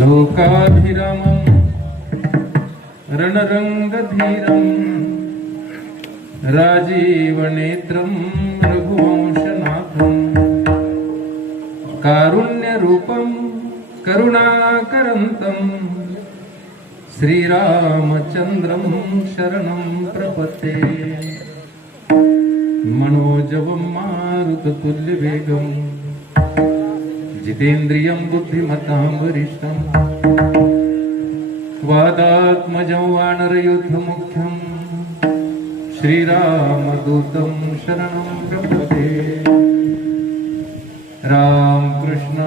लोकाभिरामं रणरंगधीरं राजीवनेत्रं रघुवंशनाथं कारुण्यरूपं करुणाकरन्तं श्रीरामचन्द्रं शरणं प्रपद्ये। मनोजवं मारुततुल्यवेगं जितेन्द्रियं बुद्धिमतां वरिष्ठं वादात्मजं वानरयुद्धमुख्यं श्रीरामदूतं शरणं प्रपद्ये। राम कृष्ण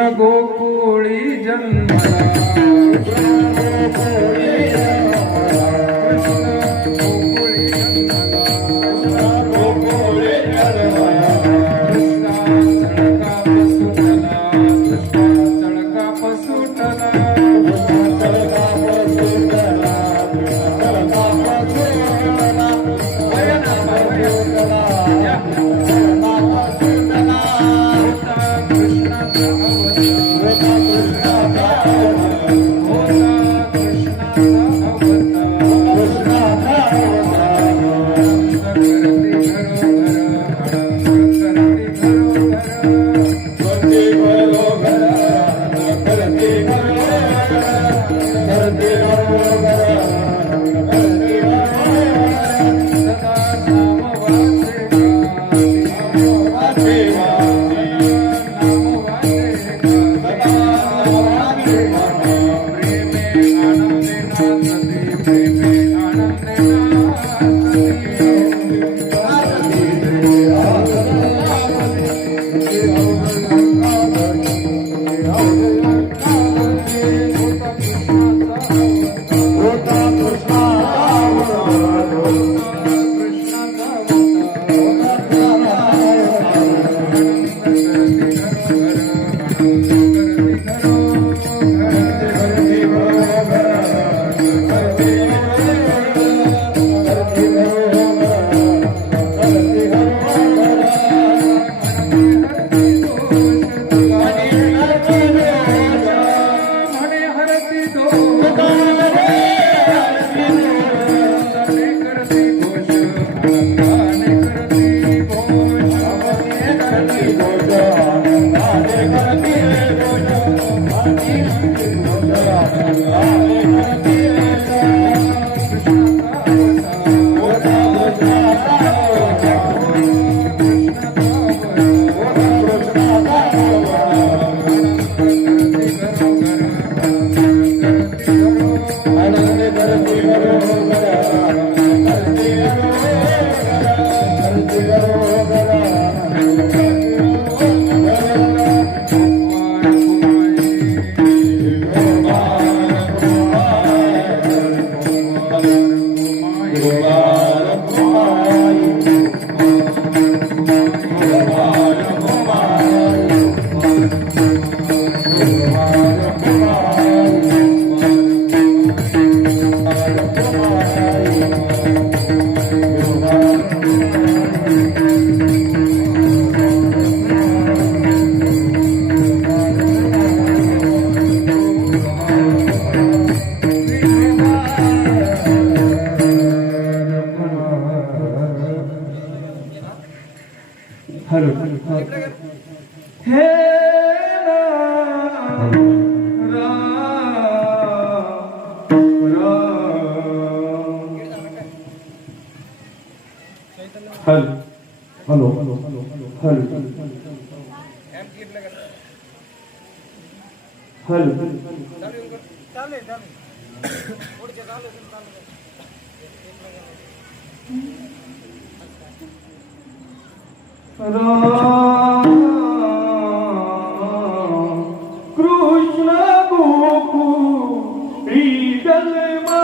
कृष्ण गोकुळी जन्मला hello hello hello hello Krishna गोकुळी जन्मला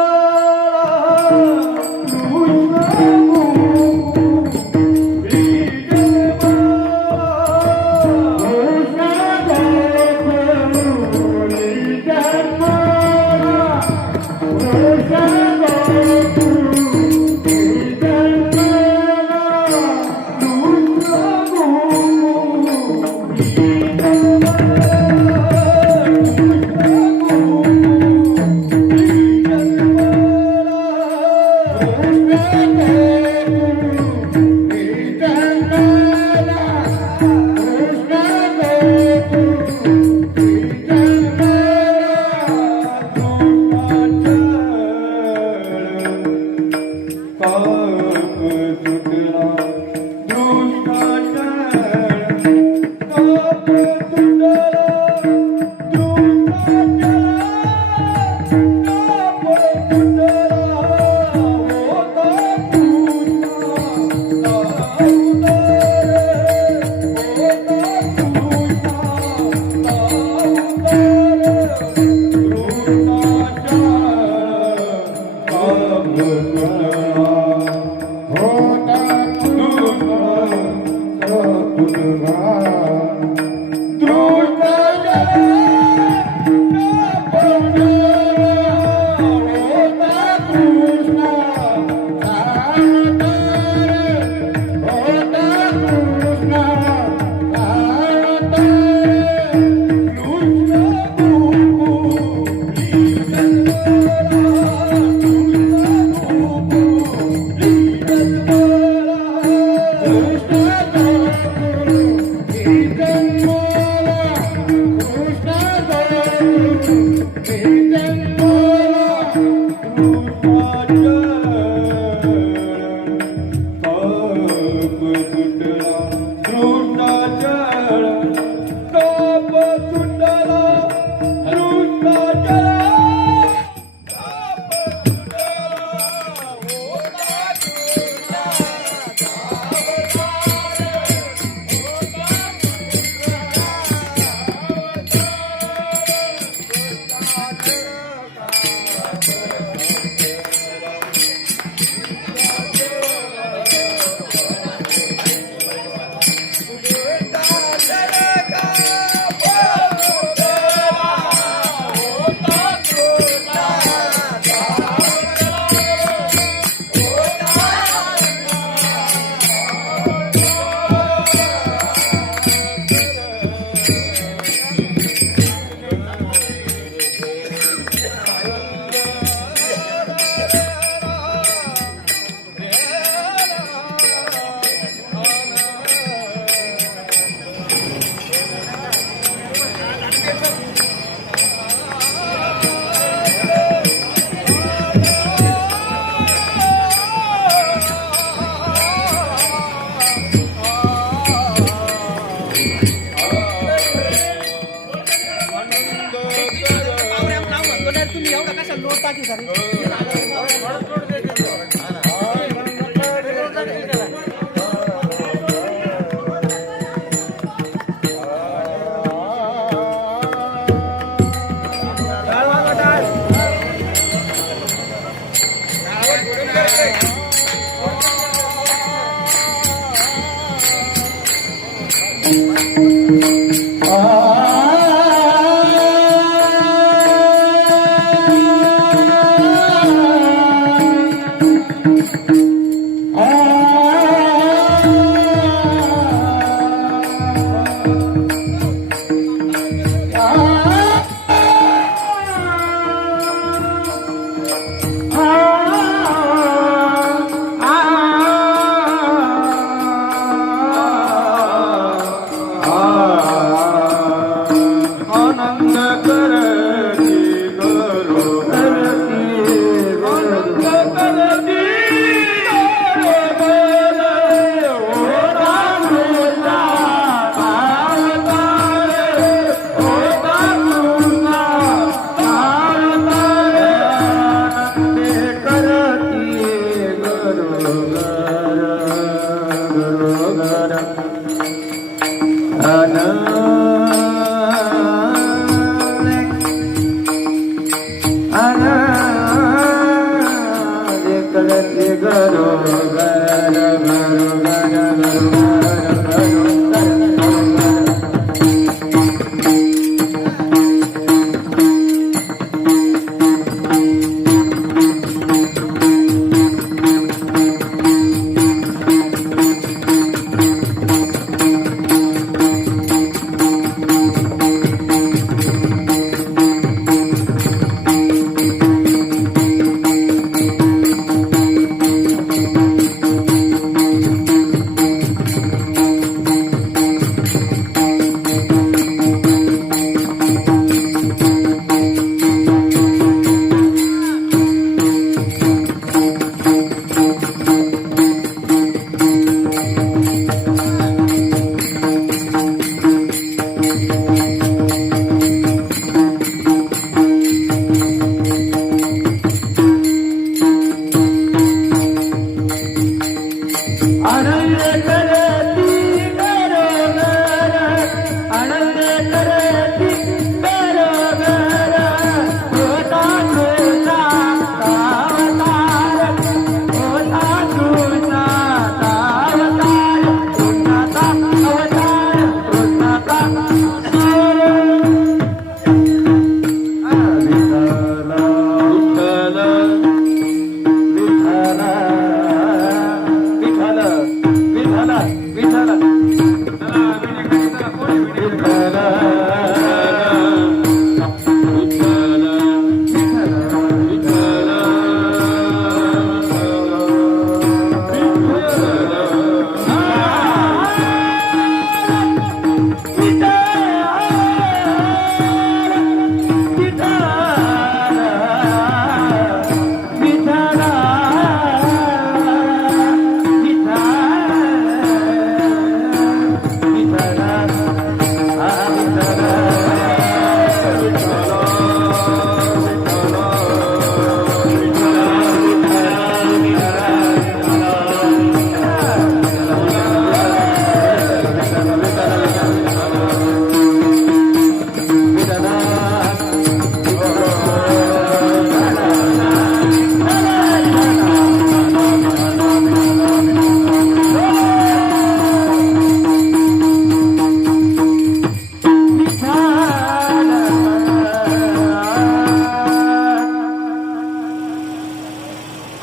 तुम्ही एवढा कशा लोट टाकी सर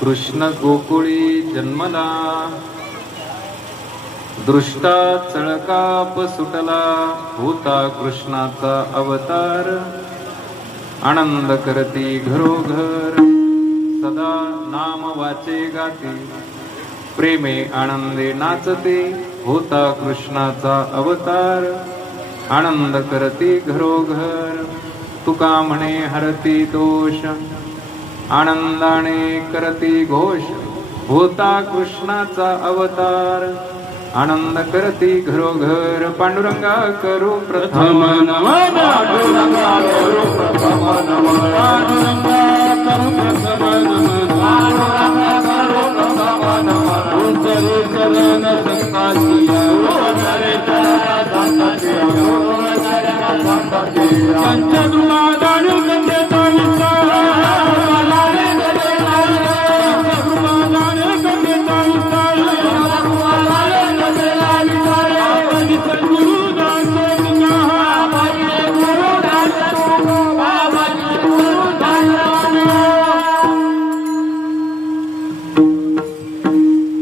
कृष्ण गोकुळी जन्मला, दृष्टा चळकाप सुटला, होता कृष्णाचा अवतार. आनंद करती घरोघर, सदा नाम वाचे गाती, प्रेमे आनंदे नाचते, होता कृष्णाचा अवतार. आनंद करती घरोघर, तुका म्हणे हरती दोष, आनंदाने करती घोष, होता कृष्णाचा अवतार. आनंद करती घरोघर, पांडुरंगा करू प्रथम नमन, पांडुरंगा करू प्रथम नमन, पांडुरंगा करू प्रथम नमन, पांडुरंगा करू प्रथम नमन. उतरे चरण संताचिया, उतरे चरण संताचिया, उतरे चरण संताचिया. पंचद्रुमादान गंगेचा विस्तार,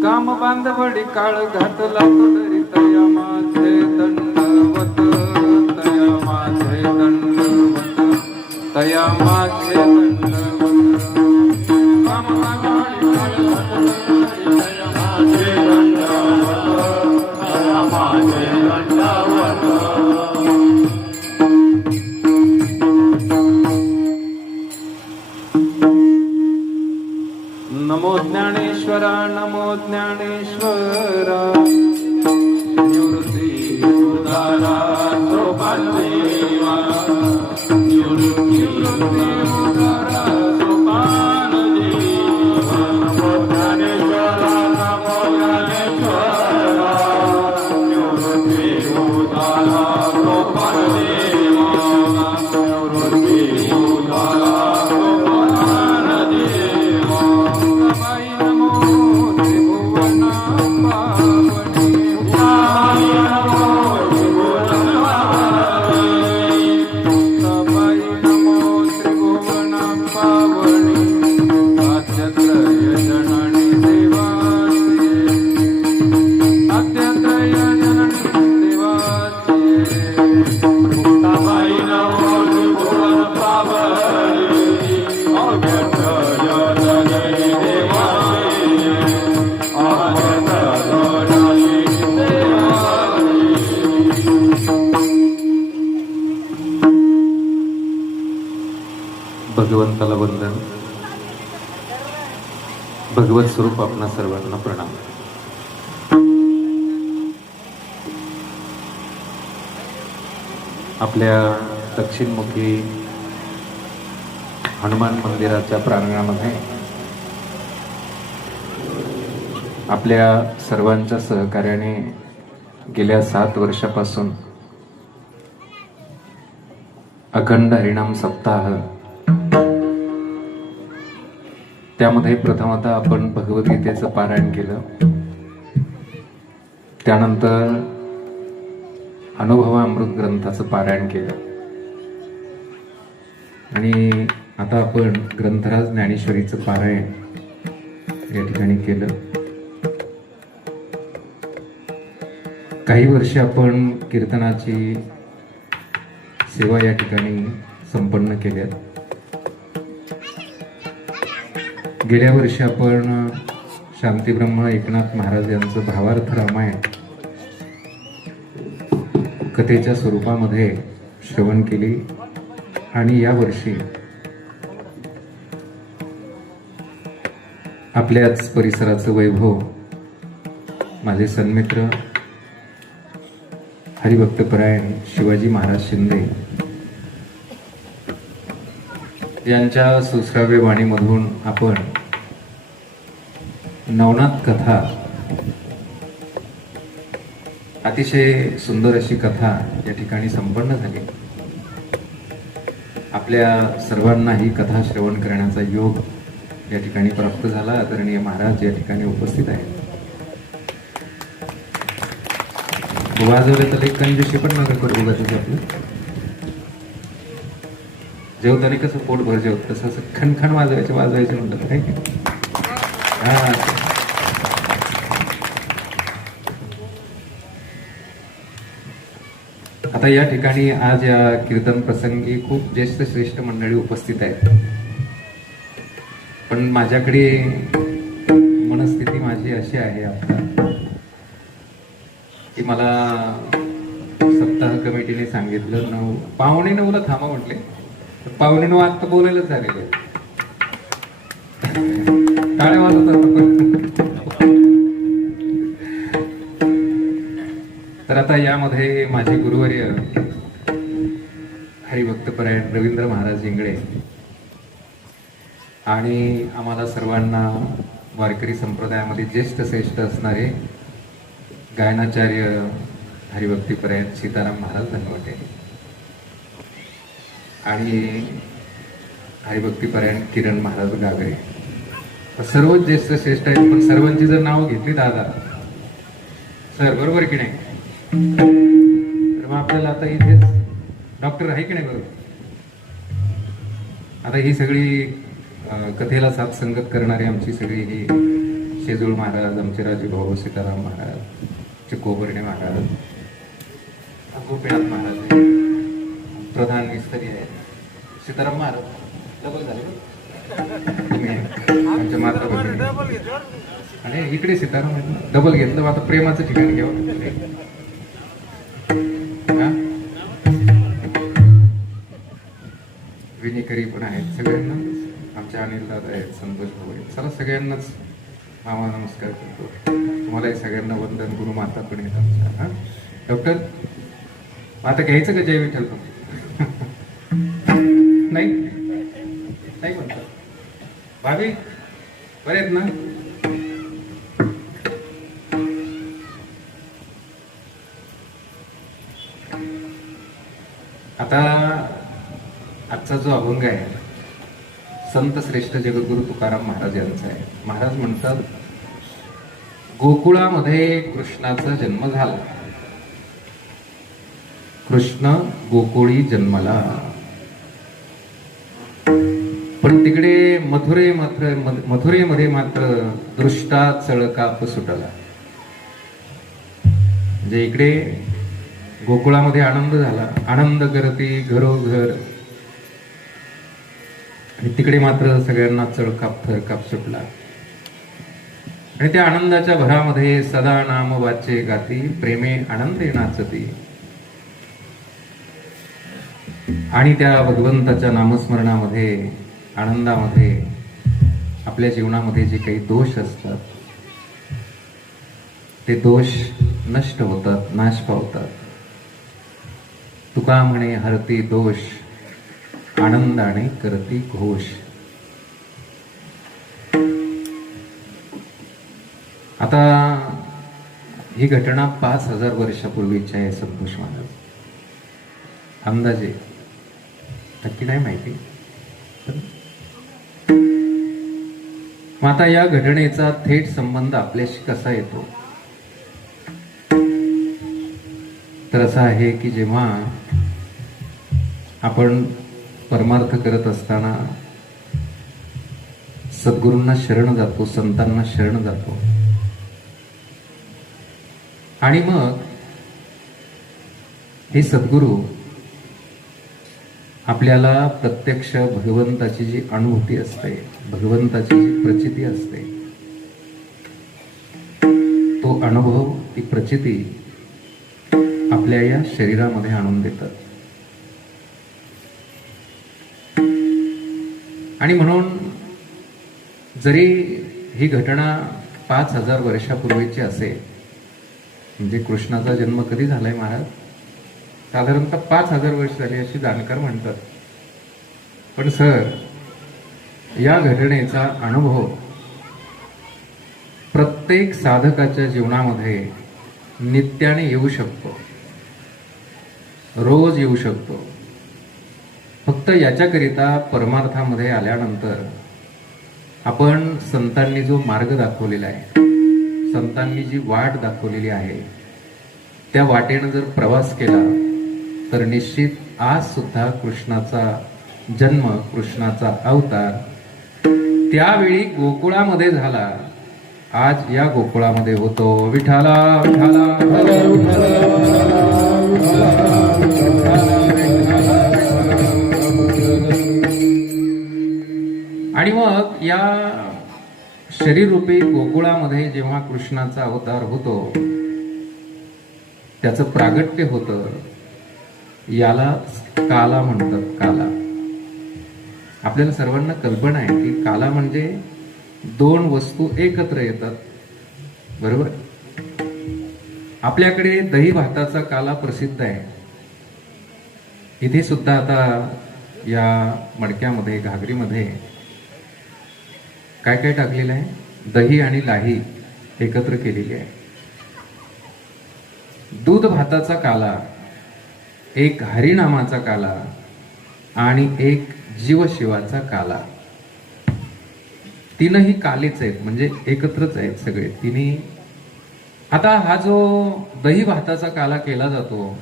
काम बांधवडी काळ घातला तुडरी, तया माझे दंडवत, तया माझे दंडवत, तया माझे दंडवत. काम बांधवडी काळ घातला तुडरी, तया माझे दंडवत, तया माझे दंडवत. नमो ज्ञानेश्वरा, नमो ज्ञानेश्वरा. निवृत्ती उदारा सोपान देवा, निवृत्ती उदारा सोपान देवा. नमो ज्ञानेश्वरा, नमो ज्ञानेश्वरा. निवृत्ती उदारा सोपान देवा, निवृत्ती उदारा सोपान देवा. बाई नमो त्रिभुवन पावनी, बाई नमो त्रिभुवन पावनी, बाई नमो त्रिभुवन पावनी. आद्यत्रय जननी देवाचे, आद्यत्रय जननी देवाचे. बाई नमो त्रिभुवन पावनी, आद्यत्रय जननी भगवंताला वंदन. भगवत स्वरूप आपणा सर्वांना प्रणाम. आपल्या दक्षिणमुखी हनुमान मंदिराच्या प्रांगणामध्ये आपल्या सर्वांच्या सहकार्याने गेल्या 7 वर्षापासून अखंड हरिनाम सप्ताह, त्यामध्ये प्रथमतः आपण भगवद्गीतेचं पारायण केलं, त्यानंतर अनुभवामृत ग्रंथाचं पारायण केलं आणि आता आपण ग्रंथराज ज्ञानेश्वरीचं पारायण या ठिकाणी केलं. काही वर्षे आपण कीर्तनाची सेवा या ठिकाणी संपन्न केल्यात. गेल्या वर्षी आपण शांतीब्रह्म एकनाथ महाराज यांचं भावार्थ रामायण कथेच्या स्वरूपामध्ये श्रवण केली आणि या वर्षी आपल्याच परिसराचं वैभव माझे सन्मित्र हरिभक्तपरायण शिवाजी महाराज शिंदे यांच्या सुश्राव्य वाणीमधून आपण नवनाथ कथा, अतिशय सुंदर अशी कथा या ठिकाणी संपन्न झाली. आपल्या सर्वांना ही कथा श्रवण करण्याचा योग या ठिकाणी प्राप्त झाला. आदरणीय महाराज या ठिकाणी उपस्थित आहेत. वाजवले तर एक कंजूशी पण नका करू बघायचं. आपलं जेवताना कसं पोट भर जेवत तसं खणखण वाजवायचं म्हटलं काय की हा. आता या ठिकाणी आज या कीर्तन प्रसंगी खूप ज्येष्ठ श्रेष्ठ मंडळी उपस्थित आहेत, पण माझ्याकडे मनस्थिती माझी अशी आहे आता की मला सप्ताह कमिटीने सांगितलं 9:45ला थांबा म्हटले. 9:45 आता बोलायलाच झालेले. टाळ्या वाजवतात. तर आता यामध्ये माझे गुरुवर्य हरिभक्तपरायण रवींद्र महाराज इंगळे आणि आम्हाला सर्वांना वारकरी संप्रदायामध्ये ज्येष्ठ श्रेष्ठ असणारे गायनाचार्य हरिभक्तीपरायण सीताराम महाराज धनवटे आणि हरिभक्तीपरायण किरण महाराज गागरे सर्वच ज्येष्ठ श्रेष्ठ आहेत. पण सर्वांची जर नावं घेतली दादा सर, बरोबर की नाही, तर मग आपल्याला आता इथेच डॉक्टर आहे की नाही बरोबर. आता ही सगळी कथेला साथ संगत करणारी आमची सगळी ही शेजूळ महाराज, आमचे राजूभाऊ सीताराम महाराज, चिकोबर्णे महाराज, गोपीनाथ महाराज आहे, प्रधान मिस्त्री आहे सीताराम महाराज, डबल झाले तुम्ही आमच्या माता भगिनी. आणि इकडे सीताराम आहेत ना, डबल घेतलं. आता प्रेमाचं ठिकाण घ्यावं. विनिकरी पण आहेत सगळ्यांना, आमच्या अनिल दादा आहेत, संतोष भाऊ आहेत. चला सगळ्यांनाच मामा नमस्कार करतो. तुम्हालाही सगळ्यांना वंदन. गुरु माता पण आहेत आमच्या. हा डॉक्टर, आता घ्यायचं का जय विठ्ठल? नाही नाही म्हणतात भाभी बरे आहेत ना? आता आजचा जो अभंग आहे संत श्रेष्ठ जगद्गुरु तुकाराम महाराज यांचा आहे. महाराज म्हणतात, गोकुळामध्ये कृष्णाचा जन्म झाला. कृष्ण गोकुळी जन्मला, पण तिकडे मथुरेमध्ये मात्र दृष्टा चळकाप सुटला. म्हणजे इकडे गोकुळामध्ये आनंद झाला, आनंद करती घरोघर, आणि तिकडे मात्र सगळ्यांना चळकाप थरकाप सुटला. आणि त्या आनंदाच्या भरामध्ये सदा नाम वाचे गाती, प्रेमे आनंदे नाचती. आणि त्या भगवंताच्या नामस्मरणामध्ये, आनंदामध्ये आपल्या जीवनामध्ये जे काही दोष असतात ते दोष नष्ट होतात, नाश पावतात. तुका म्हणे हरती दोष, आनंदाने करती घोष. आता ही घटना 5000 वर्षापूर्वीची आहे संतोष महाराज. अंदाजे नक्की नाही माहिती. मग आता या घटनेचा थेट संबंध आपल्याशी कसा येतो? तर असा आहे की जेव्हा आपण परमार्थ करत असताना सद्गुरूंना शरण जातो, संतांना शरण जातो, आणि मग हे सद्गुरू आपल्याला प्रत्यक्ष भगवंताची जी अनुभूती असते, भगवंताची जी प्रचिती असते, तो अनुभव, ती प्रचिती आपल्या या शरीरामध्ये आणून देतात. आणि म्हणून जरी ही घटना 5000 वर्षापूर्वीची असेल, म्हणजे कृष्णाचा जन्म कधी झालाय महाराज? साधारणतः 5000 वर्ष झाली अशी जाणकार म्हणतात. पण सर, या घटनेचा अनुभव प्रत्येक साधकाच्या जीवनामध्ये नित्याने येऊ शकतो, रोज येऊ शकतो. फक्त याच्याकरिता परमार्थामध्ये आल्यानंतर आपण संतांनी जो मार्ग दाखवलेला आहे, संतांनी जी वाट दाखवलेली आहे, त्या वाटेनं जर प्रवास केला तर निश्चित आज सुद्धा कृष्णाचा जन्म, कृष्णाचा अवतार त्यावेळी गोकुळामध्ये झाला आज या गोकुळामध्ये होतो. विठाला विठाला आणि मग या शरीररूपी गोकुळामध्ये जेव्हा कृष्णाचा अवतार होतो, त्याचं प्रागट्य होतं, याला काला म्हणतात. काला, आपल्याला सर्वांना कल्पना आहे की काला म्हणजे दोन वस्तू एकत्र येतात, बरोबर. आपल्याकडे दही भाताचा काला प्रसिद्ध आहे. इथे सुद्धा आता या मडक्यामध्ये, घागरीमध्ये काय काय टाकलेलं आहे? दही आणि लाही एकत्र केलेली आहे. दूध भाताचा काला, एक हरिनामाचा काला आणि एक जीवशिवाचा काला. तीनही कालेच आहेत, म्हणजे एकत्रच आहेत सगळे तिन्ही. आता हा जो दही भाताचा काला केला जातो,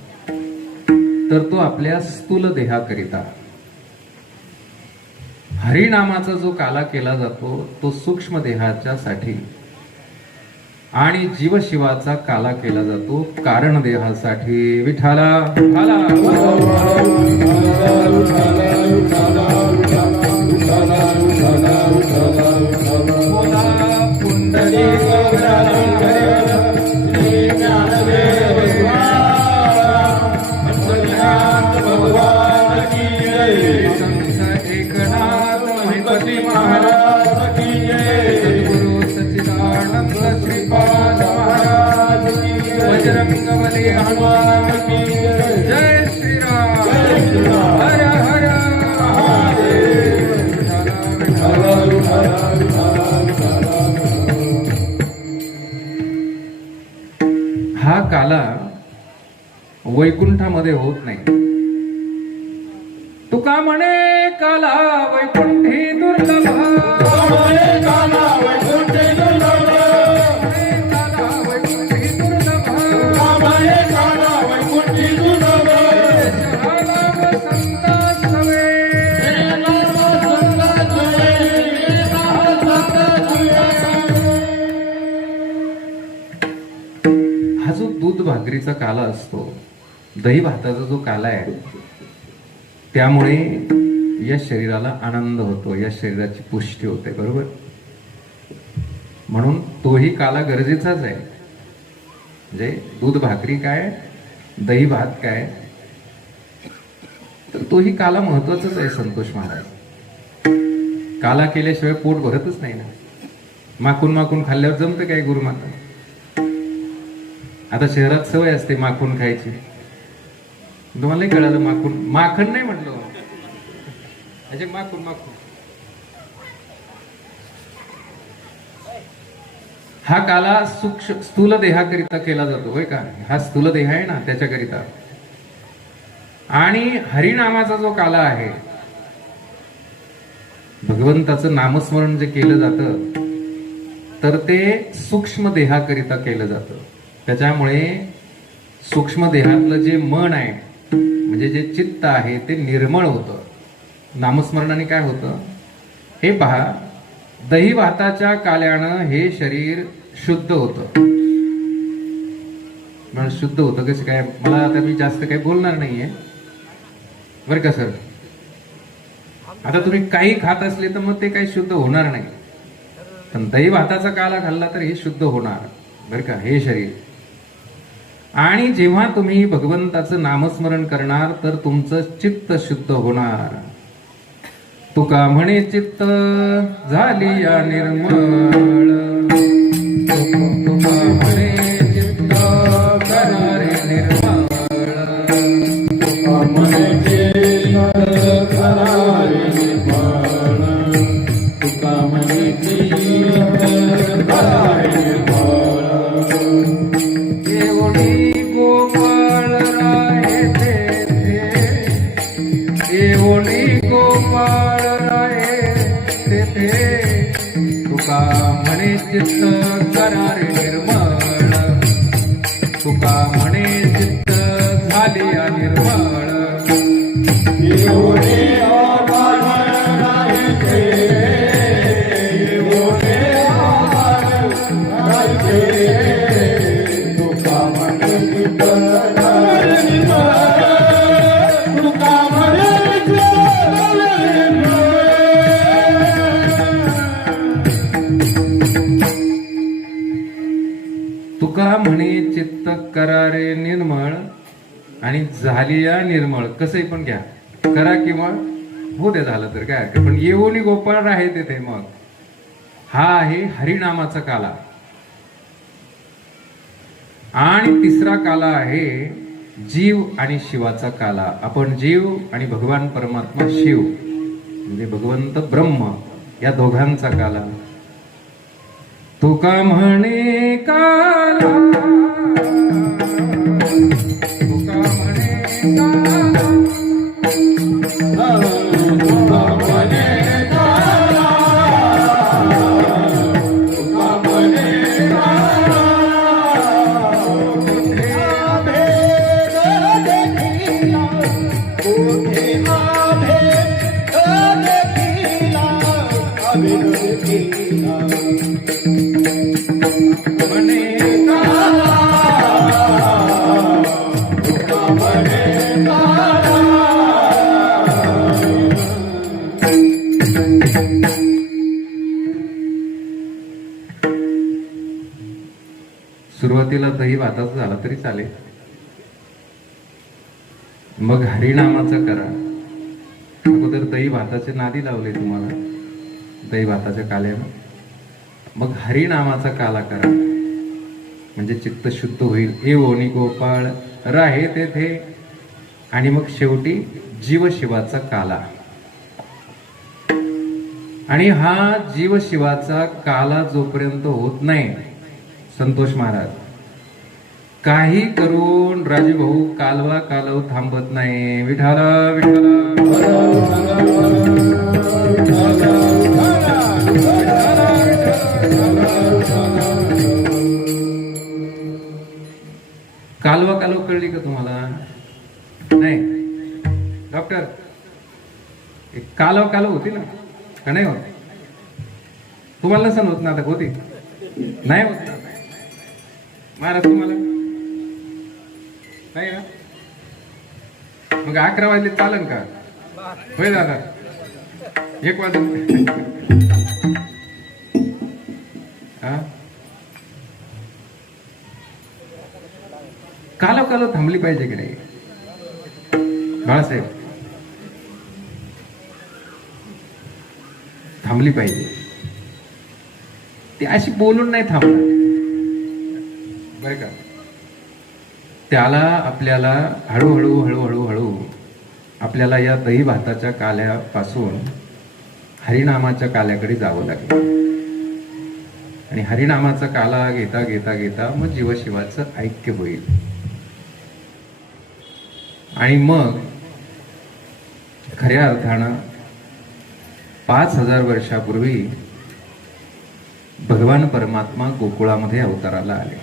तर तो आपल्या स्थूल देहाकरिता. हरिनामाचा जो काला केला जातो तो सूक्ष्म देहाच्या साठी, आणि जीवशिवाचा काला केला जातो कारण देहासाठी. विठाला विठाला जय श्रीराम. हर हर हा काला वैकुंठामध्ये होत नाही. तुका म्हणे काला वैकुंठी दुर्लभ. हा जो दूध भाकरीचा काला असतो, दही भाताचा जो काला आहे, त्यामुळे या शरीराला आनंद होतो, या शरीराची पुष्टी होते, बरोबर. म्हणून तोही काला गरजेचाच आहे. म्हणजे दूध भाकरी काय, दही भात काय, तर तोही काला महत्वाचाच आहे. संतोष महाराज, काला केल्याशिवाय पोट भरतच नाही ना. माखून माखून खाल्ल्यावर जमतं काय गुरुमाता? आता शहरात सवय असते माखून खायची. तुम्हालाही कळालं, माखून, माखण नाही म्हटलं, म्हणजे माखून माखून. हा काला सूक्ष्म स्थूल देहाकरिता केला जातो, होय का. हा स्थूल देह आहे ना, त्याच्याकरिता. आणि हरिनामाचा जो काला आहे, भगवंताचं नामस्मरण जे केलं जातं, तर ते सूक्ष्म देहाकरिता केलं जातं. त्याच्यामुळे सूक्ष्म देहातलं जे मन आहे, म्हणजे जे चित्त आहे, ते निर्मळ होतं. नामस्मरणाने काय होतं हे पहा. दही भाताच्या काल्यानं हे शरीर शुद्ध होतं. शुद्ध होतं कसं काय? मला आता मी जास्त काही बोलणार नाहीये बरं का सर. आता तुम्ही काही खात असले तर मग ते काही शुद्ध होणार नाही, पण दही भाताचा काला खाल्ला तर हे शुद्ध होणार, बरं का, हे शरीर. आणि जेव्हा तुम्ही भगवंताचं नामस्मरण करणार तर तुमचं चित्त शुद्ध होणार. तुका म्हणे चित्त झाली या निर्मळ. तुका म्हणे चित्त करारे निर्मळ. तुका म्हणे चित्त करारे निर्मळ. तुका म्हणे चित्त करारे निर्मळ. एवढी गोपाळ राहे तेथे, एवढी गोपाळ राहे तेथे. तुका म्हणे चित्त करारे निर्मळ. तुका म्हणे चित्त झाले निर्मळ. एवढे राहे तेथे, एवढे तुका म्हणे चित्त करारे निर्मळ आणि झालिया निर्मळ. कसंही पण घ्या, करा किंवा हो दे, झालं तर काय हरकत. पण येऊनी गोपाळ आहे तिथे. मग हा आहे हरिनामाचा काला. आणि तिसरा काला आहे जीव आणि शिवाचा काला. आपण जीव आणि भगवान परमात्मा शिव म्हणजे भगवंत ब्रह्म या दोघांचा काला. तुका म्हणे काला, तुका म्हणे काला, तुका म्हणे काला, तुका म्हणे काला. सुरुवातीला दही भाताचा झाला तरी चालेल. मग हरिनामाचं करा. अगोदर दही भाताचे नादी लावले तुम्हाला दही भाताच्या काल्यानं. मग हरिनामाचा काला करा म्हणजे चित्त शुद्ध होईल. एवोनी गोपाळ राहे तेथे. आणि मग शेवटी जीवशिवाचा काला. आणि हा जीवशिवाचा काला जोपर्यंत होत नाही, संतोष महाराज काही करून राजूभाऊ कालवा कालव थांबत नाही. विठाला विठाला कालवा कालव कळली का तुम्हाला? नाही डॉक्टर, कालव कालव होती ना का नाही होत? तुम्हाला नसन होत ना? आता होती नाही होत ना महाराज तुम्हाला? नाही ना? मग 11 वाजले चालन का? होय दादा 1 वाजले. कालव कालव थांबली पाहिजे की नाही बाळासाहेब? थांबली पाहिजे. ती अशी बोलून नाही थांबणार बरं का. त्याला आपल्याला हळूहळू हळूहळू हळू आपल्याला या दही भाताच्या काल्यापासून हरिनामाच्या काल्याकडे जावं लागेल. आणि हरिनामाचा काला घेता घेता घेता मग जीवशिवाचं ऐक्य होईल. आणि मग खऱ्या अर्थानं 5000 वर्षापूर्वी भगवान परमात्मा गोकुळामध्ये अवताराला आले.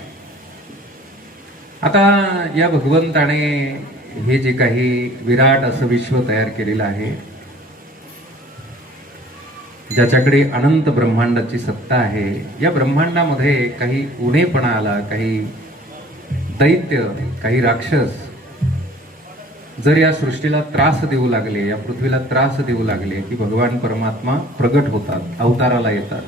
आता या भगवंताने हे जे काही विराट असं विश्व तयार केलेलं आहे, ज्याच्याकडे अनंत ब्रह्मांडाची सत्ता आहे, या ब्रह्मांडामध्ये काही उणेपणा आला, काही दैत्य, काही राक्षस जर या सृष्टीला त्रास देऊ लागले, या पृथ्वीला त्रास देऊ लागले की भगवान परमात्मा प्रगट होतात, अवताराला येतात.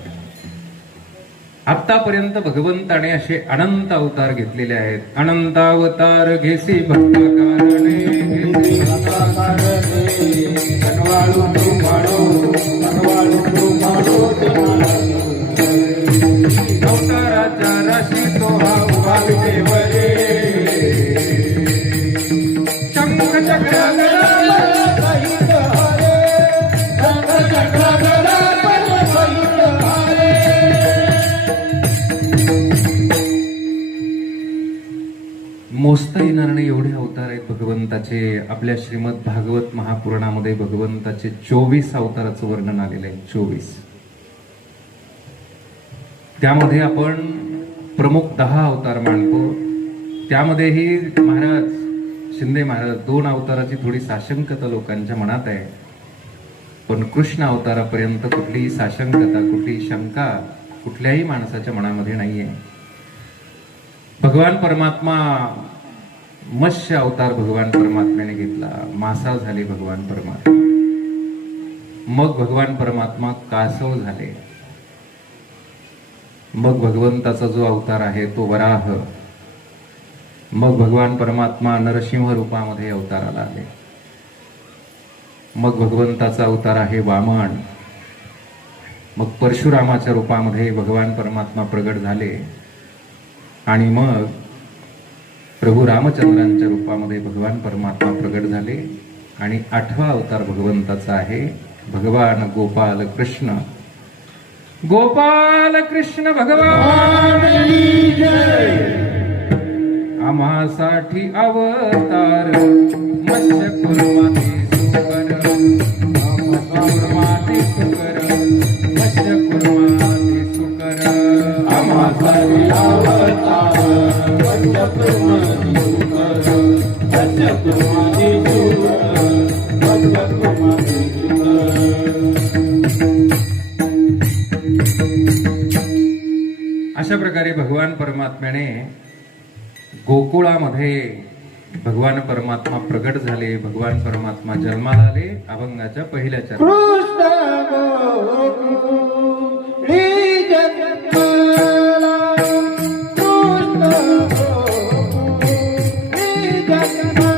आतापर्यंत भगवंताने असे अनंत अवतार घेतलेले आहेत. अनंत अवतार घेसी भक्त कारणे, अवताराच्या राशी तो हा उभा विटेवरे. शंख चक्र मोजता येणार नाही एवढे अवतार आहेत भगवंताचे. आपल्या श्रीमद भागवत महापुराणामध्ये भगवंताचे 24 अवताराचं वर्णन आलेलं आहे. 24. त्यामध्ये आपण प्रमुख 10 अवतार मानतो. त्यामध्येही महाराज शिंदे महाराज 2 अवताराची थोडी साशंकता लोकांच्या मनात आहे. पण कृष्ण अवतारापर्यंत कुठलीही साशंकता, कुठलीही शंका कुठल्याही माणसाच्या मनामध्ये नाहीये. भगवान परमात्मा मत्स्य अवतार भगवान परमात्म्याने घेतला. मासा झाले भगवान परमात्मा. मग भगवान परमात्मा कासव झाले. मग भगवंताचा जो अवतार आहे तो वराह. मग भगवान परमात्मा नरसिंह रूपामध्ये अवताराला आले. मग भगवंताचा अवतार आहे वामन. मग परशुरामाच्या रूपामध्ये भगवान परमात्मा प्रगट झाले आणि मग प्रभू रामचंद्रांच्या रूपामध्ये भगवान परमात्मा प्रगट झाले. आणि 8वा अवतार भगवंताचा आहे भगवान गोपाल कृष्ण. गोपाल कृष्ण भगवान आम्हासाठी अवतार. मत्स्य कुर्माती सुकर, कुर्माती सुकर, मत्स्य कुर्माती सुकर, आम्हासाठी अवतार. मत्स्य कुर्माती सुकर, मत्स्य कुर्माती सुकर, मत्स्य कुर्माती सुकर. अशा प्रकारे भगवान परमात्म्याने गोकुळामध्ये भगवान परमात्मा प्रगट झाले. भगवान परमात्मा जन्माला आले अभंगाच्या पहिल्या चरणात. कृष्ण गोकुळी जन्माला, कृष्ण गोकुळी जन्माला.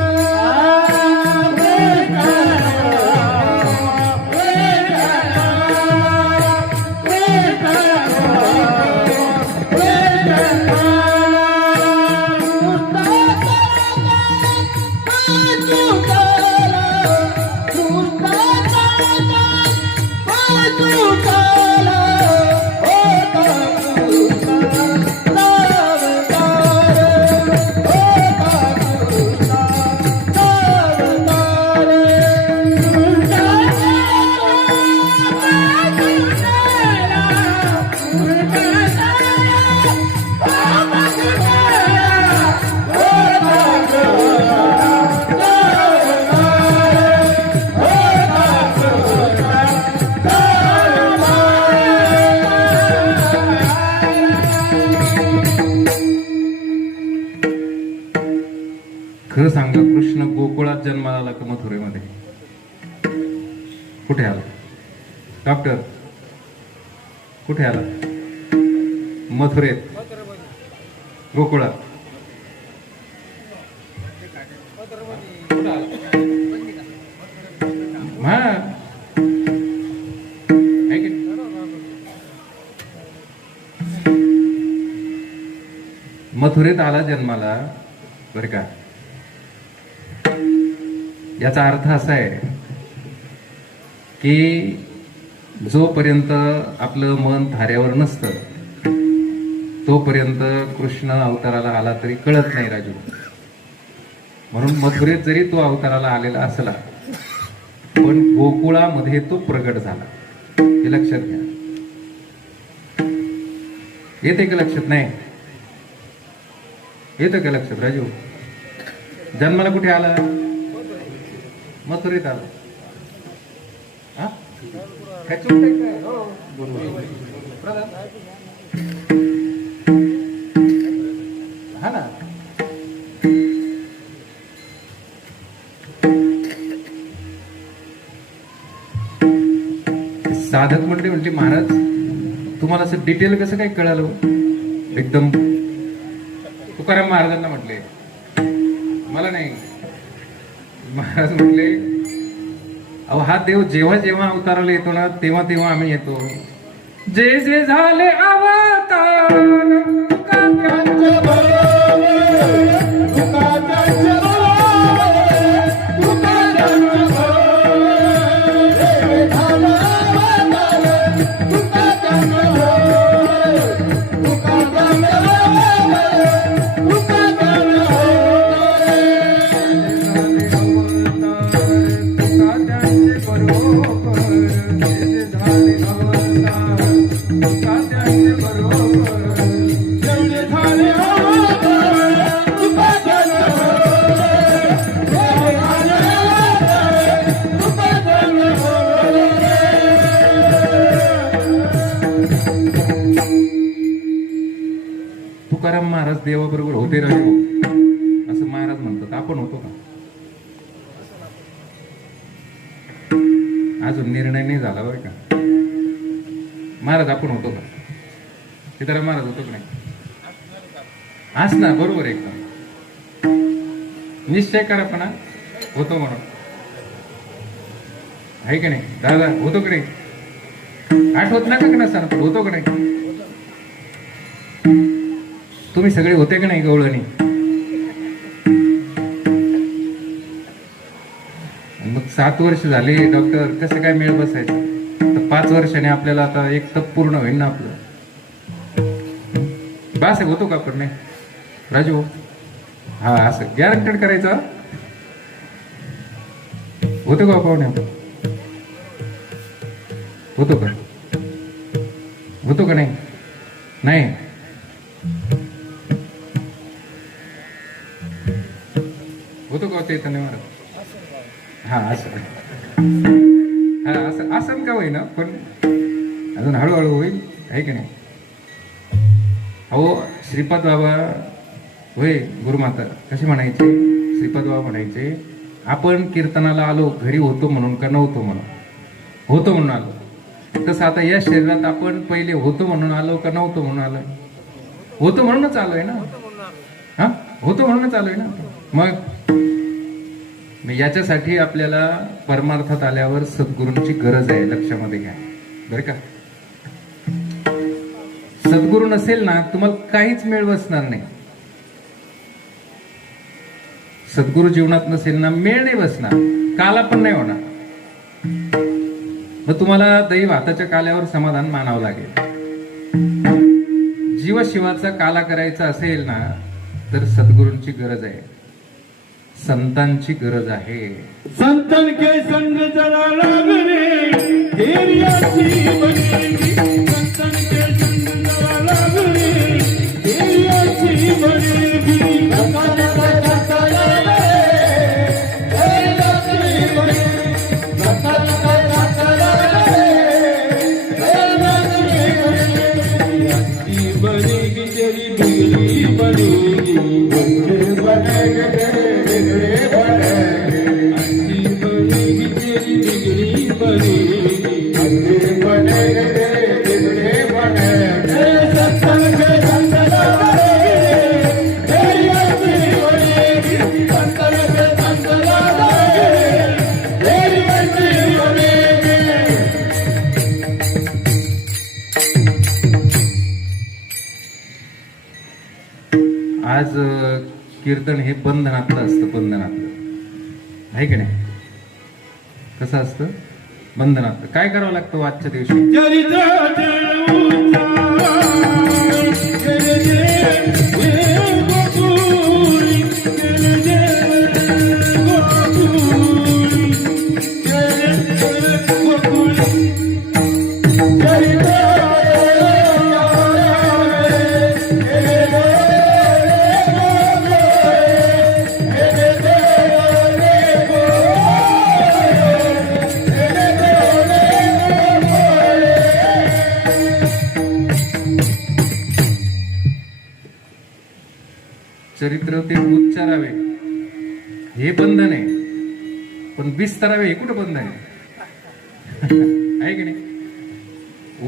खरं सांगा, कृष्ण गोकुळात जन्माला आला का मथुरेमध्ये? कुठे आला डॉक्टर? कुठे आला? मथुरेत, गोकुळात. हा आहे की नाही? मथुरेत आला जन्माला, बरं का. याचा अर्थ असा आहे की जोपर्यंत आपलं मन थाऱ्यावर नसतं तोपर्यंत कृष्ण अवताराला आला तरी कळत नाही राजू. म्हणून मथुरेत जरी तो अवताराला आलेला असला पण गोकुळामध्ये तो प्रगट झाला, हे लक्षात घ्या. येते का लक्षात? नाही येतं का लक्षात राजू? जन्माला कुठे आला? मथुरेत आला. हा ना. साधक म्हणजे महाराज तुम्हाला असं डिटेल कसं काय कळालं? एकदम तुकाराम महाराजांना म्हटले, मला नाही. महाराज म्हटले, अहो हा देव जेव्हा जेव्हा अवताराला येतो ना तेव्हा तेव्हा आम्ही येतो. जे जे झाले अवतार तुकाराम महाराज देवाबरोबर होते राहू असं महाराज म्हणतात. आपण होतो का? अजून निर्णय नाही झाला बरं का. महाराज आपण होतो का? सीताराम महाराज होतो का नाही? आज ना बरोबर एकदम. निश्चय करा पण हा. होतो म्हणून आहे की नाही दादा होतो की नाही आठवत नका का नसा होतो की नाही तुम्ही सगळे होते की नाही गवळणी मग 7 वर्ष झाली डॉक्टर कसं काय मेळ बसायचं तर 5 वर्षाने आपल्याला आता एक तप पूर्ण होईल ना आपलं बास होतो का आपण नाही राजू हा असं गॅरंटेड करायचं होतो का पाहुणे होतो का होतो का नाही नाही होतो का ते नाही मला हा असं हा असं असं का होईना पण अजून हळूहळू होईल आहे की नाही अहो श्रीपाद बाबा होय गुरुमाता कसे म्हणायचे श्रीपाद बाबा म्हणायचे आपण कीर्तनाला आलो घरी होतो म्हणून का नव्हतो म्हणून होतो म्हणून आलो तसं आता या शरीरात आपण पहिले होतो म्हणून आलो का नव्हतो म्हणून आलो होतो म्हणूनच आलोय ना हा होतो म्हणूनच आलोय ना मग याच्यासाठी आपल्याला परमार्थात आल्यावर सद्गुरूंची गरज आहे लक्षामध्ये घ्या बरं का सद्गुरू नसेल ना तुम्हाला काहीच मेळ बसणार नाही सद्गुरू जीवनात नसेल ना मेळ नाही बसणार काला पण नाही होणार मग तुम्हाला दही भाताच्या काल्यावर समाधान मानावं लागेल जीवशिवाचा काला करायचा असेल ना तर सद्गुरूंची गरज आहे संतांची गरज आहे संतन के संग जरा लागणे तेरियाची बनेगी संतन के संग जरा लागणे तेरियाची बनेगी बनेगी तेरी बिगड़ी बनेगी बच्चे बनेगे तेरे बिगड़े बनेगे अच्छी बनेगी तेरी बिगड़ी बनेगी अच्छे बनेगे तेरे बिगड़े बनेगे सत्संग के संग लागेगे तेरी अच्छी बनेगी सत्संग के संग लागेगे तेरी अच्छी बनेगी आज कीर्तन हे बंधनातलं असतं बंधनातलं आहे की नाही कसं असतं बंधनातलं काय करावं लागतं आजच्या दिवशी चरित्र ते उच्चारावे हे बंधन आहे पण विस्तारावे हे कुठं बंधन आहे की नाही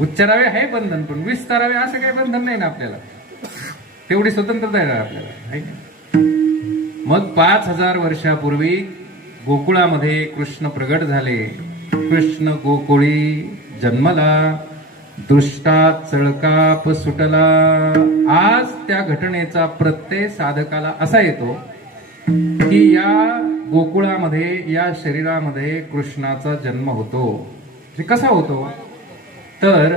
उच्चारावे हे बंधन पण विस्तारावे असं काही बंधन नाही ना आपल्याला तेवढी स्वतंत्रता आहे ना आपल्याला आहे की मग 5000 वर्षापूर्वी गोकुळामध्ये कृष्ण प्रगट झाले कृष्ण गोकुळी जन्मला दृष्टा चळकाप सुटला आज त्या घटनेचा प्रत्यय साधकाला असा येतो की या गोकुळामध्ये या शरीरामध्ये कृष्णाचा जन्म होतो कसा होतो तर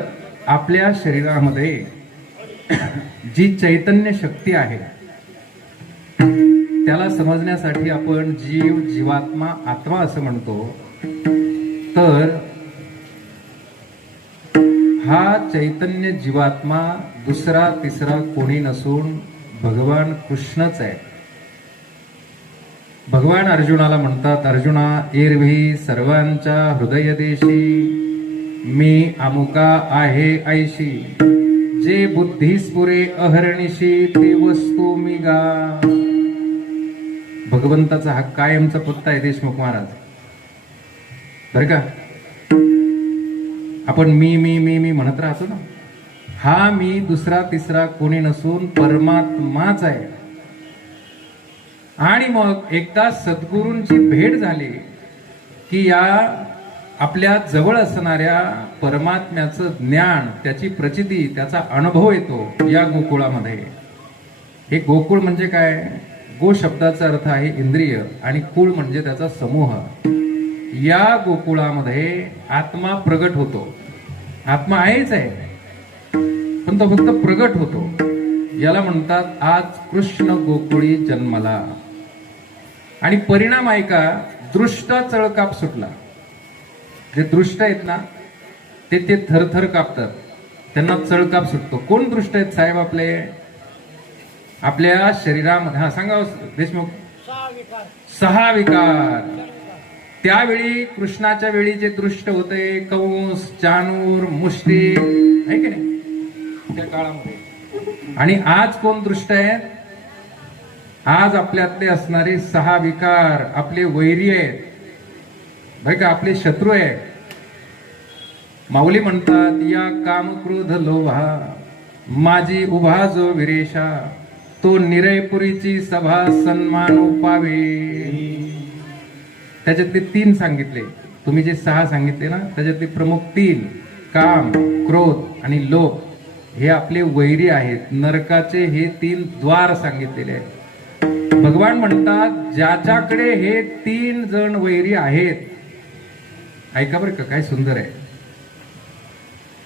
आपल्या शरीरामध्ये जी चैतन्य शक्ती आहे त्याला समजण्यासाठी आपण जीव जीवात्मा आत्मा असं म्हणतो तर हा चैतन्य जीवात्मा दुसरा तिसरा कोणी नसून भगवान कृष्णच आहे भगवान अर्जुनाला म्हणतात अर्जुना एरवी सर्वांच्या हृदय देशी मी अमुका आहे ऐशी जे बुद्धीस पुरे अहर्निशी ते वस्तू मी गा भगवंताचा हा कायमचा पत्ता आहे देशमुख महाराज बरं का आपण मी मी मी मी म्हणत राहतो ना हा मी दुसरा तिसरा कोणी नसून परमात्माच आहे आणि मग एकदा सद्गुरूंची भेट झाली की या आपल्या जवळ असणाऱ्या परमात्म्याचं ज्ञान, त्याची प्रचिती, त्याचा अनुभव येतो या गोकुळामध्ये. हे गोकुळ म्हणजे काय? गो शब्दाचा अर्थ आहे इंद्रिय आणि कुळ म्हणजे त्याचा समूह. या गोकुळामध्ये आत्मा प्रगट होतो. आत्मा आहेच आहे, पण तो फक्त प्रगट होतो. याला म्हणतात आज कृष्ण गोकुळी जन्मला. आणि परिणाम आहे का? दृष्ट चळकाप सुटला. जे दृष्ट आहेत ना ते थरथर कापतात, त्यांना चळकाप सुटतो. कोण दृष्ट आहेत साहेब आपले? आपल्या शरीरामध्ये, हा सांगा देशमुख, 6 विकार. त्यावेळी कृष्णाच्या वेळी जे दृष्ट होते, कंस, चाणूर, मुष्टी, आहे की नाही त्या काळामध्ये. आणि आज कोण दृष्ट आहेत? आज आपल्यातले असणारे 6 विकार आपले वैरी आहेत, भाई का, आपले शत्रू आहेत. माऊली म्हणतात या काम क्रोध लोभा माझी उभा जो विरेशा तो निरयपुरीची सभा सन्मान पावे. त्याच्यातले 3 सांगितले, तुम्ही जे 6 सांगितले ना त्याच्यातले प्रमुख 3 काम, क्रोध आणि लोभ हे आपले वैरी आहेत. नरकाचे हे 3 द्वार सांगितलेले आहेत. भगवान म्हणतात ज्याच्याकडे हे 3 जण वैरी आहेत, ऐका बरं का, काय सुंदर आहे.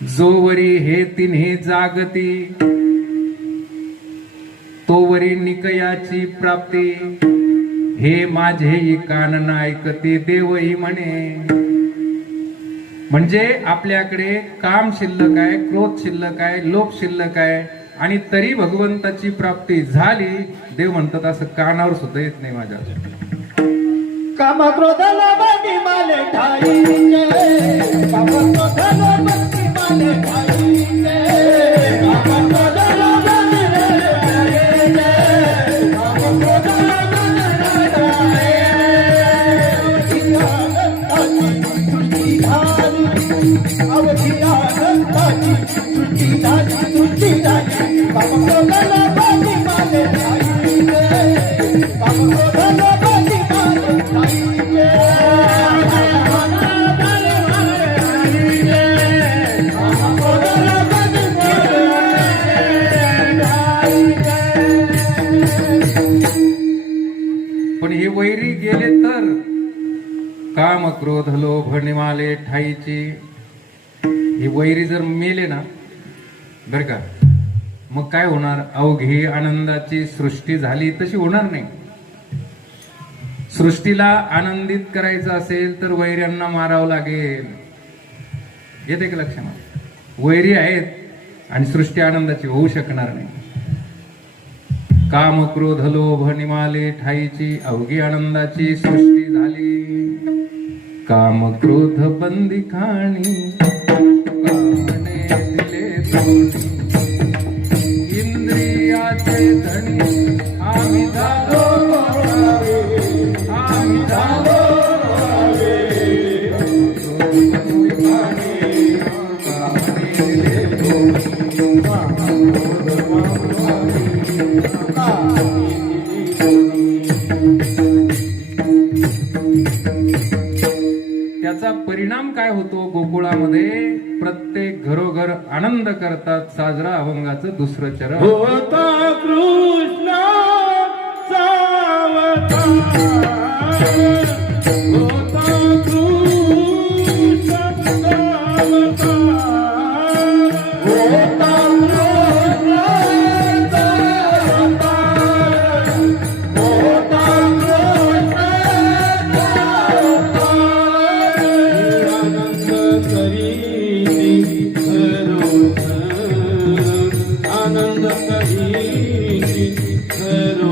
जोवरी हे 3 जागती तोवरी निकयाची प्राप्ती हे माझे कानन ऐकते देवही म्हणे. म्हणजे आपल्याकडे काम शिल्लक आहे, क्रोध शिल्लक आहे, लोभ शिल्लक आहे आणि तरी भगवंताची प्राप्ती झाली. देव म्हणतात असं कानावर सुद्धा येत नाही माझ्या. काम क्रोधाला बांधी माले ठाईचे, काम क्रोधाला बांधी माले ठाईचे, काम क्रोधाला बांधी माले ठाईचे, काम क्रोधाला बांधी माले ठाईचे. अवधी आनंदाची सृष्टी झाली, सृष्टी झाली. काम क्रोधाला बांधी माले ठाईचे, काम क्रोधाला बांधी माले ठाईचे. पण हे वैरी गेले तर काम क्रोध लोभ निमाले ठाईची. हे वैरी जर मेले ना बर का, मग काय होणार? अवघी आनंदाची सृष्टी झाली तशी होणार नाही. सृष्टीला आनंदित करायचं असेल तर वैर्यांना मारावं लागेल. येते का लक्षात? वैरी आहेत आणि सृष्टी आनंदाची होऊ शकणार नाही. काम क्रोध लोभ निमाले ठाईची अवघी आनंदाची सृष्टी झाली. काम क्रोध बंदी खाणी कामने दिले तोडी. इंद्रियाचे धणी आम्ही झालो गोळावे, आम्ही झालो गोळावे. कामने दिले तोडी. त्याचा परिणाम काय होतो? गोकुळामध्ये प्रत्येक घरोघर आनंद करतात साजरा अभंगाचं 2रं चरण. होता कृष्ण सावतार, होता कृष्ण सावतार, होता कृष्ण सावतार, होता कृष्ण सावतार. आनंद करी आनंद करी करो.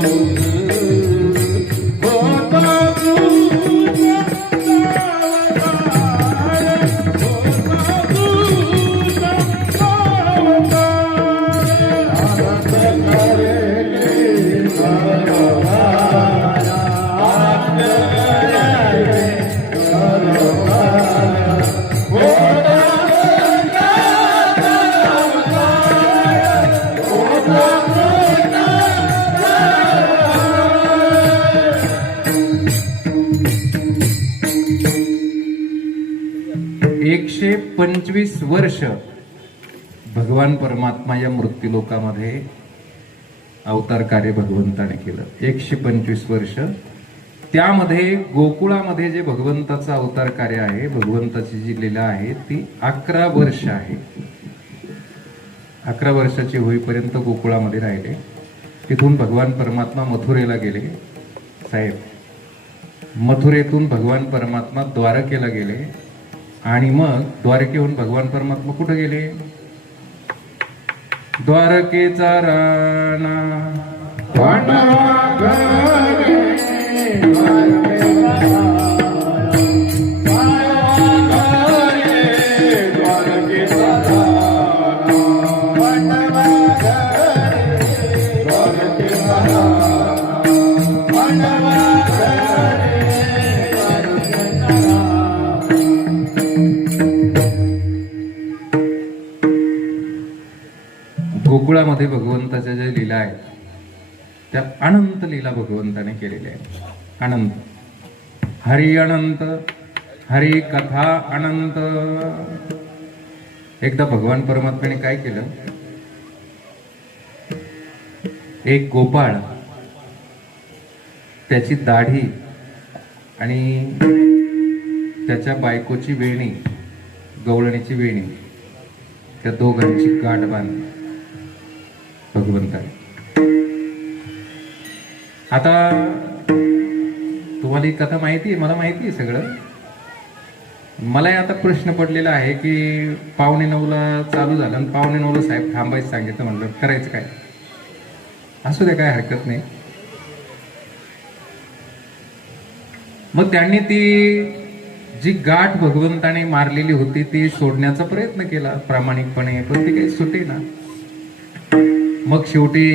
125 वर्ष भगवान परमात्मा या मृत्यूलोकामध्ये अवतार कार्य भगवंताने केलं. 125 वर्ष. त्यामध्ये गोकुळामध्ये जे भगवंताचं अवतार कार्य आहे, भगवंताची जी लीला आहे ती 11 वर्ष आहे. 11 वर्षाची होईपर्यंत गोकुळामध्ये राहिले. तिथून भगवान परमात्मा मथुरेला गेले. साहेब, मथुरेतून भगवान परमात्मा द्वारकेला गेले आणि मग द्वारकेहून भगवान परमात्मा कुठे गेले? द्वारकेचा राणा गोकुळामध्ये भगवंताच्या ज्या लीला आहेत त्या अनंत लीला भगवंताने केलेल्या आहेत. अनंत. हरी अनंत, हरी कथा अनंत. एकदा भगवान परमात्म्याने काय केलं, एक गोपाळ त्याची दाढी आणि त्याच्या बायकोची वेणी, गवळणीची वेणी, त्या दोघांची गाठ बांधली भगवंताने. आता तुम्हाला ही कथा माहिती आहे, मला माहिती आहे सगळं. मलाही आता प्रश्न पडलेला आहे की 8:45 चालू झालं आणि 8:45 साहेब थांबायचं सांगितलं. म्हणलं करायचं काय, असू दे, काय हरकत नाही. मग त्यांनी ती जी गाठ भगवंताने मारलेली होती ती सोडण्याचा प्रयत्न केला प्रामाणिकपणे, पण ती काही सुटेना. मग शेवटी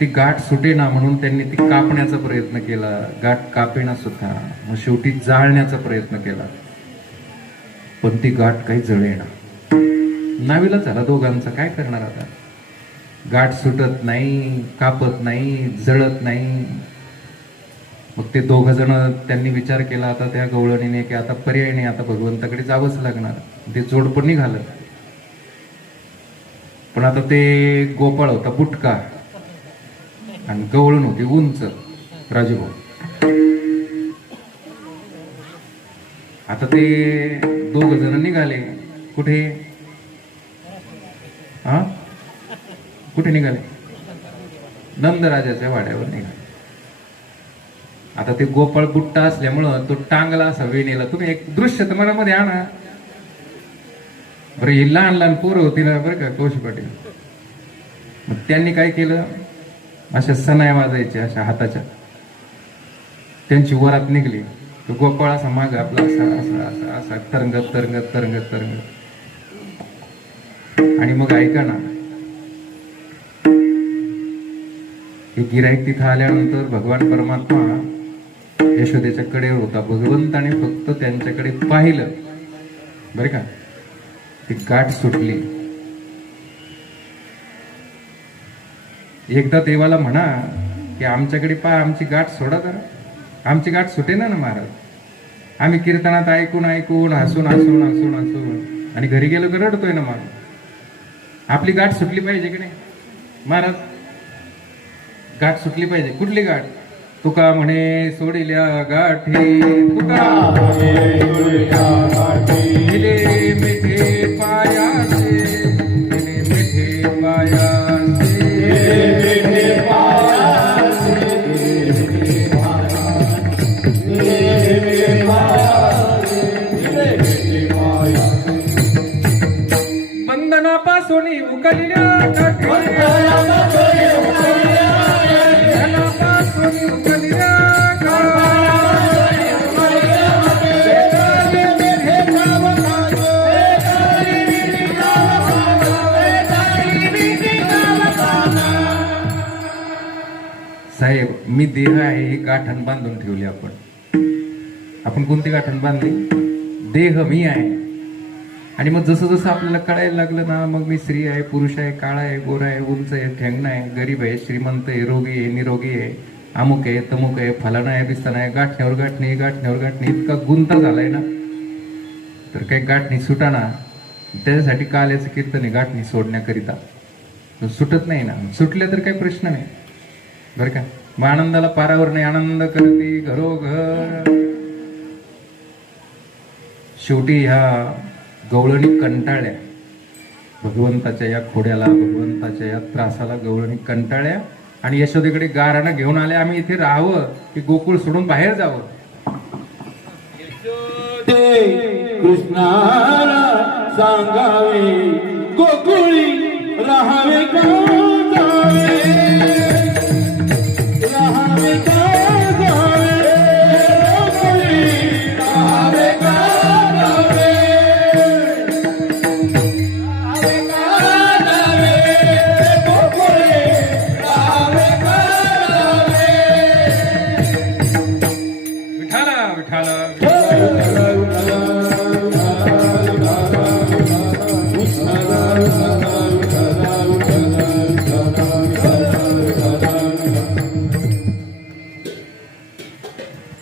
ती गाठ सुटेना म्हणून त्यांनी ती कापण्याचा प्रयत्न केला. गाठ कापेना सुद्धा. मग शेवटी जाळण्याचा प्रयत्न केला, पण ती गाठ काही जळेना. नाविलाज झाला दोघांचा. काय करणार आता? गाठ सुटत नाही, कापत नाही, जळत नाही. मग ते दोघ जण त्यांनी विचार केला आता त्या गवळणीने की आता पर्याय नाही, आता भगवंताकडे जावंच लागणार. ते जोडपण निघालं. पण आता ते गोपाळ होता बुटका आणि गवळण होती उंच, राजूभाऊ. आता ते दोघ जण निघाले. कुठे? हा, कुठे निघाले? नंदराजाच्या वाड्यावर निघाले. आता ते गोपाळ बुट्टा असल्यामुळं तो टांगला असा वेणीला. तुम्ही एक दृश्य तर मनामध्ये आणा बरं. ही लहान लहान पोरं होती ना बरं का, कौशी पाटील. मग त्यांनी काय केलं, अशा सनाया वाजायच्या अशा हाताच्या, त्यांची वरात निघली. तो गोपाळ असा माग आपला असा असा असा असा तरंगत तरंगत तरंगत तरंगत. आणि मग ऐका ना, हे गिराईक तिथं आल्यानंतर भगवान परमात्मा यशोदेच्या कडेवर होता. भगवंताने फक्त त्यांच्याकडे पाहिलं बरं का, ती गाठ सुटली. एकदा देवाला म्हणा की आमच्याकडे पहा, आमची गाठ सोडा जरा. आमची गाठ सुटे ना महाराज. आम्ही कीर्तनात ऐकून ऐकून हसून हसून हसून हसून आणि घरी गेलो की रडतोय ना महाराज. आपली गाठ सुटली पाहिजे की नाही महाराज? गाठ सुटली पाहिजे. कुठली गाठ? तुका म्हणे सोडिल्या गाठी, तुका दिले मिठे पायाचे, दिले मिठे पायाचे. बंधनापासून उकलल्या गाठी, साहेब मी देह आहे ही गाठण बांधून ठेवली आपण. आपण कोणती गाठण बांधली? देह मी आहे. आणि मग जसं जसं आपल्याला कळायला लागलं ना, मग मी स्त्री आहे, पुरुष आहे, काळा आहे, गोरा आहे, उंच आहे, ठेंगणा आहे, गरीब आहे, श्रीमंत आहे, रोगी आहे, निरोगी आहे, अमुक आहे, तमुक आहे, फलाना आहे, बिस्ताना आहे, गाठण्यावर गाठणे, गाठण्यावर गाठणे, इतका गुंता झालाय ना. तर काही गाठणी सुटाना. त्याच्यासाठी काल्याचं कीर्तन आहे गाठणी सोडण्याकरिता. तो सुटत नाही ना, सुटल्या तर काही प्रश्न नाही बरं का. मग आनंदाला पारावर नाही, आनंद करते घरोघर. शेवटी ह्या गवळणी कंटाळल्या भगवंताच्या या खोड्याला, भगवंताच्या या त्रासाला गवळणी कंटाळल्या आणि यशोदेकडे गारानं घेऊन आले, आम्ही इथे राहावं की गोकुळ सोडून बाहेर जावं. ते कृष्णाला सांगावे गोकुळी राहावे का जावे, राहावे का जावे, गोकुळी राहावे का जावे, राहावे का जावे, गोकुळी राहावे का जावे. विठाला विठाला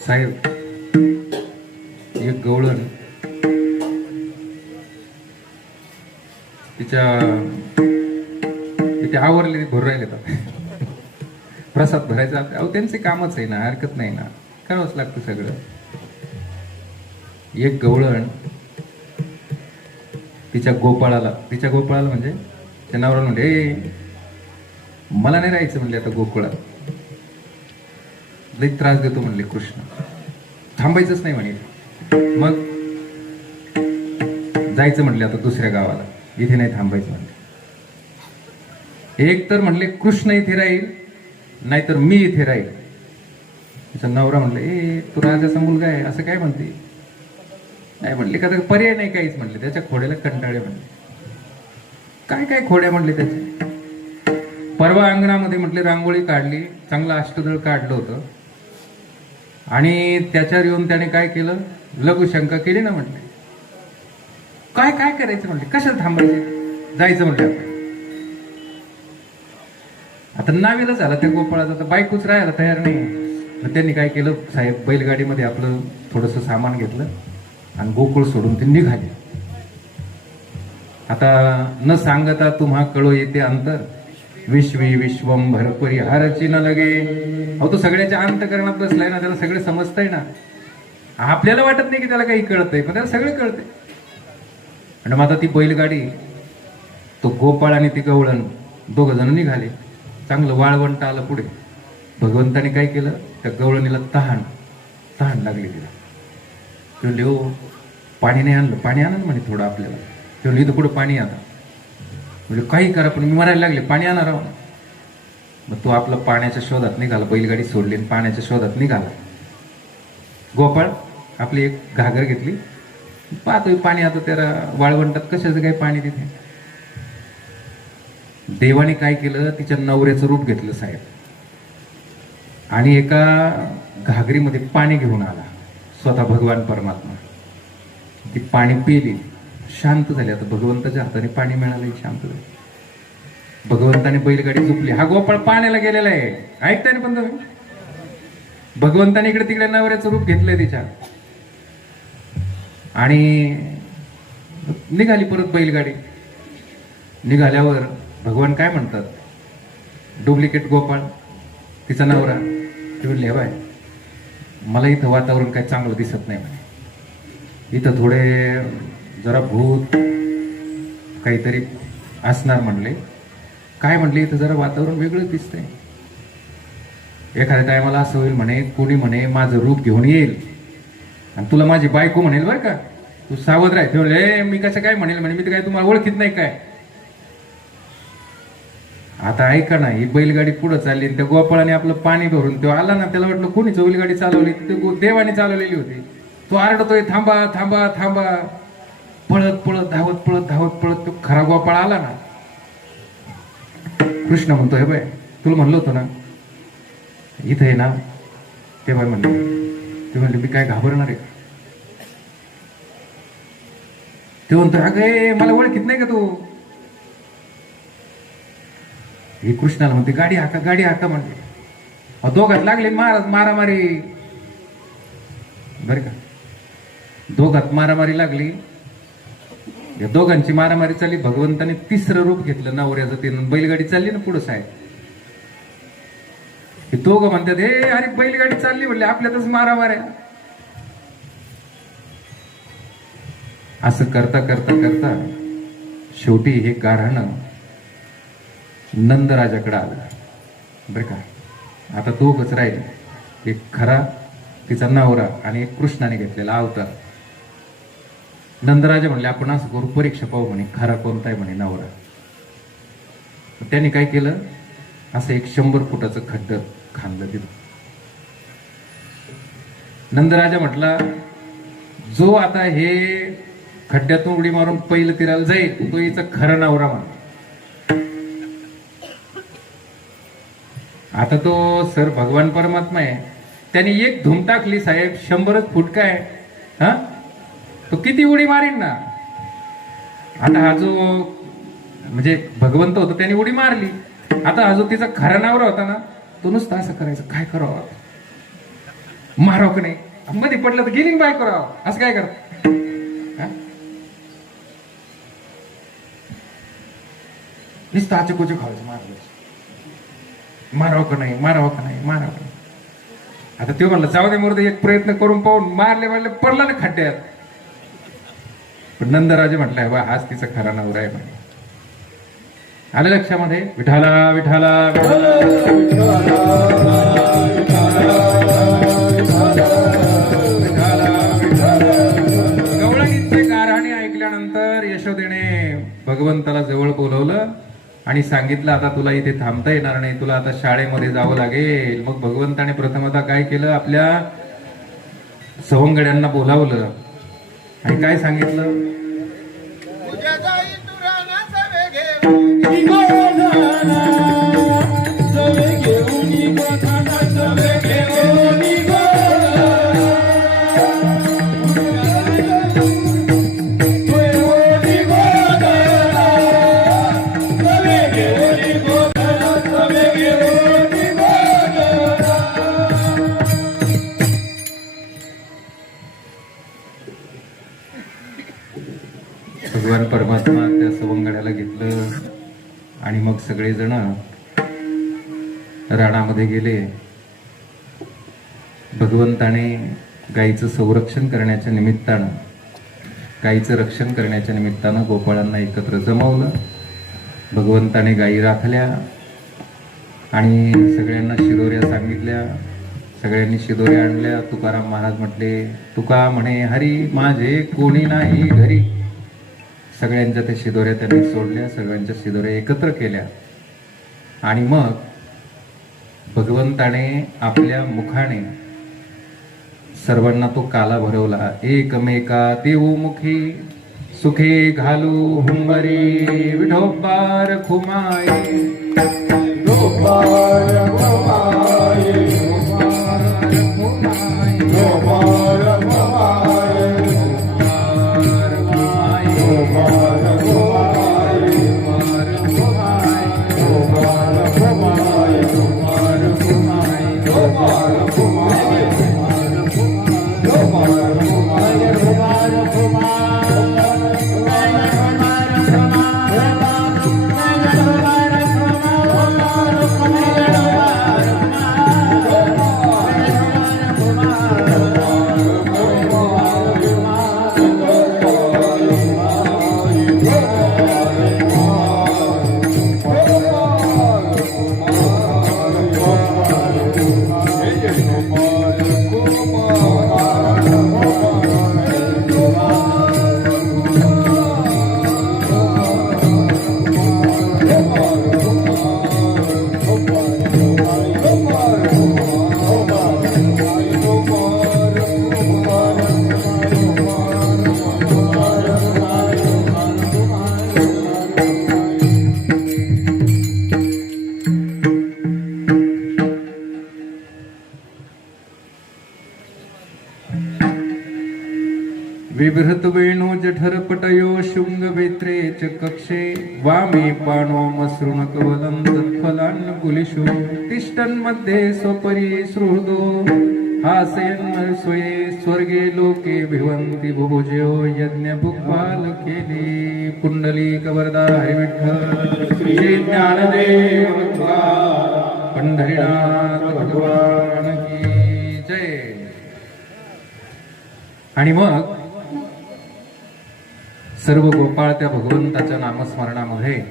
साहेब. एक गवळण तिच्या तिथे आवरलेली भरू राहिले प्रसाद भरायचा. अहो त्यांचे कामच आहे ना, हरकत नाही ना, करावंच लागतं सगळं. एक गवळण तिच्या गोपाळाला म्हणजे त्या नवऱ्याला म्हणते, "ए, मला नाही राहायचं म्हणले आता गोकुळात, लई त्रास देतो म्हणले कृष्ण, थांबायचंच नाही म्हणे. मग जायचं म्हणले आता दुसऱ्या गावाला, इथे नाही थांबायचं म्हणले. एक तर म्हणले कृष्ण इथे राहील, नाहीतर मी इथे राहील. तिचा नवरा म्हणले, "ए, तू राजाचा मुलगा आहे असं काय म्हणते?" नाही म्हणले, का पर्याय नाही काहीच म्हणले. त्याच्या खोड्याला कंटाळे म्हणले. काय काय खोड्या म्हणले त्याचे. परवा अंगणामध्ये म्हटले रांगोळी काढली, चांगलं अष्टदळ काढलं होतं आणि त्याच्यावर येऊन त्याने काय केलं, लघुशंका केली ना म्हटले. काय काय करायचं म्हणले, कशाला थांबायचे, जायचं म्हटलं आपण. आता नावीला झाला त्या गोपाळाचा, तर बायकोच राहायला तयार नाही. मग त्यांनी काय केलं, साहेब बैलगाडीमध्ये आपलं थोडंसं सामान घेतलं आणि गोकुळ सोडून ते निघाले. आता न सांगता तुम्हा कळो येते अंतर, विश्वी विश्वंभर परिहारची न लगे. अहो तो सगळ्याच्या अंतकरणात बसलाय ना, त्याला सगळे समजतंय ना. आपल्याला वाटत नाही की त्याला काही कळतंय, पण त्याला सगळे कळते. आणि मग आता ती बैलगाडी, तो गोपाळ आणि ती गवळण दोघ जण निघाले. चांगलं वाळवंट आलं पुढे. भगवंताने काय केलं, त्या गवळणीला तहान लागली तिला. ते म्हणले, "ओ, पाणी नाही आणलं, पाणी आणलं म्हणे थोडं आपल्याला." ते म्हणले, "इथं कुठं पाणी आता?" म्हणजे काही करा पण मी मरायला लागले, पाणी आणणार आहो. मग तो आपला पाण्याच्या शोधात निघाला, बैलगाडी सोडली आणि पाण्याच्या शोधात निघाला. गोपाळ आपली एक घागर घेतली, पाहतोय पाणी. आता त्याला वाळवंटात कशाचं काय पाणी तिथे. देवाने काय केलं, तिच्या नवऱ्याचं रूप घेतलं साहेब आणि एका घागरीमध्ये पाणी घेऊन आला, स्वतः भगवान परमात्मा. ती पाणी पिली, शांत झाली. आता भगवंताच्या हाताने पाणी मिळालं, शांत झाली. भगवंताने बैलगाडी झोपली. हा गोपाळ पाण्याला गेलेला आहे, ऐकताय ना पण तुम्ही. भगवंताने इकडे तिकडे नवऱ्याचं रूप घेतलंय तिच्या आणि निघाली परत बैलगाडी. निघाल्यावर भगवान काय म्हणतात, डुप्लिकेट गोपाळ तिचा नवरा, ते म्हणले, "हे बाय, मला इथं वातावरण काय चांगलं दिसत नाही म्हणे. इथं थोडे जरा भूत काहीतरी असणार म्हणले. काय म्हणले, इथं जरा वातावरण वेगळं दिसतंय. एखाद्या टायमाला असं होईल म्हणे, कोणी म्हणे माझं रूप घेऊन येईल आणि तुला माझी बायको म्हणेल बरं का, तू सावध राह." ते म्हणले, "मी कसं काय म्हणेल म्हणे, मी तर काय तुम्हाला ओळखीत नाही काय." आता ऐका ना, ही बैलगाडी पुढे चालली, त्या गोपाळाने आपलं पाणी भरून तो आला ना, त्याला वाटलं कोणीच बैलगाडी चालवली, देवाने चालवलेली होती. तो आरडतोय, "थांबा थांबा थांबा." पळत पळत धावत पळत तो खरा गोपाळ आला ना. कृष्ण म्हणतो, "हे बाय, तुला म्हणलं होतं ना इथं आहे ना." ते बाय म्हणले, "मी काय घाबरणार आहे?" ते म्हणतो, "अगं मला ओळखीत नाही का तू?" हे कृष्णाला म्हणते, गाडी हाका म्हणते. दोघात लागले मारामारी बरं का. दोघात मारामारी लागली या दोघांची मारामारी चालली. भगवंताने तिसरं रूप घेतलं नवऱ्याचं, ते बैलगाडी चालली ना पुढं साहेब. हे दोघं म्हणतात हे अरे बैलगाडी चालली म्हणले आपल्यातच मारामाऱ्या. असं करता करता करता शेवटी हे गाऱ्हाणं नंदराजाकडे आलं बरं का. आता दोघच राहिले, एक खरा तिचा नवरा आणि एक कृष्णाने घेतलेला अवतार. नंदराजा म्हणले आपण असं करू परीक्षा पाहू म्हणे खरा कोणता आहे म्हणे नवरा. त्यांनी काय केलं, असं एक 100 फुटाचं खड्ड खांदलं तिथं. नंदराजा म्हटला जो आता हे खड्ड्यातून उडी मारून पहिलं तिराला जाईल तो हिचा खरा नवरा म्हण. आता तो सर भगवान परमात्मा आहे, त्यांनी एक धूम टाकली साहेब 100 फूट काय हा तो किती उडी मारीन ना. आता हा जो म्हणजे भगवंत होता त्याने उडी मारली. आता हा जो तिचा खरा नवरा होता ना तो नुसतं असं करायचं काय करावं मारावं का नाही, मध्ये पडलं तर गेलिंग बाय करावं असं काय करत. नुसतं आचुकुचू खायचं मारावं का नाही मारावं का नाही मारावं का नाही. आता तो म्हणलं जाऊ दे मोरदे एक प्रयत्न करून पाहून मारले पडला ना खड्ड्यात. पण नंदराजे म्हटलंय बा हाच तिचा खरा नवरा आहे म्हणे. आलं लक्षामध्ये. विठाला विठाला गवळणीचे गाऱ्हाणे ऐकल्यानंतर यशोदेने भगवंताला जवळ बोलवलं आणि सांगितलं आता तुला इथे थांबता येणार नाही, तुला आता शाळेमध्ये जावं लागेल. मग भगवंताने प्रथमतः काय केलं, आपल्या सवंगड्यांना बोलावलं आणि काय सांगितलं, उद्या जाई तुराना सवे घेऊन सवे घेऊन गोठाना सवे घेऊन भगवान परमात्मा त्या सवंगड्याला घेतलं आणि मग सगळेजण रानामध्ये गेले. भगवंताने गायीचं संरक्षण करण्याच्या निमित्तानं, गायीचं रक्षण करण्याच्या निमित्तानं गोपाळांना एकत्र जमवलं. भगवंताने गायी राखल्या आणि सगळ्यांना शिदोऱ्या सांगितल्या. सगळ्यांनी शिदोऱ्या आणल्या. तुकाराम महाराज म्हटले तुका म्हणे हरी माझे कोणी नाही घरी. सगळ्यांच्या त्या शिदोऱ्या त्यांनी सोडल्या, सगळ्यांच्या शिदोऱ्या एकत्र केल्या आणि मग भगवंताने आपल्या मुखाने सर्वांना तो काला भरवला. एकमेका देवमुखी सुखे घालू हुंबरी विठोबार खुमाई विभृत वेणु जठर पटयो शुंग वेत्रे च कक्षे वामे पाणो मसृण कवलं तत्फलान्न कुलिशो तिष्ठन् मध्ये स्वपरि सुहृदो हासयन् स्वये स्वर्गे लोके भिवंती बुभुजयो यज्ञ भुक्पाल केली पुंडलिक वरदा हरी विठ्ठल श्री ज्ञानदेव तुकाराम पंढरीनाथ भगवान की जय. आणि मग सर्व गोपाळ त्या भगवंताच्या नामस्मरणामध्ये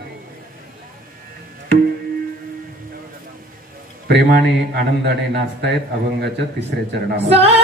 प्रेमाने आनंदाने नाचतायत अभंगाच्या तिसऱ्या चरणामध्ये.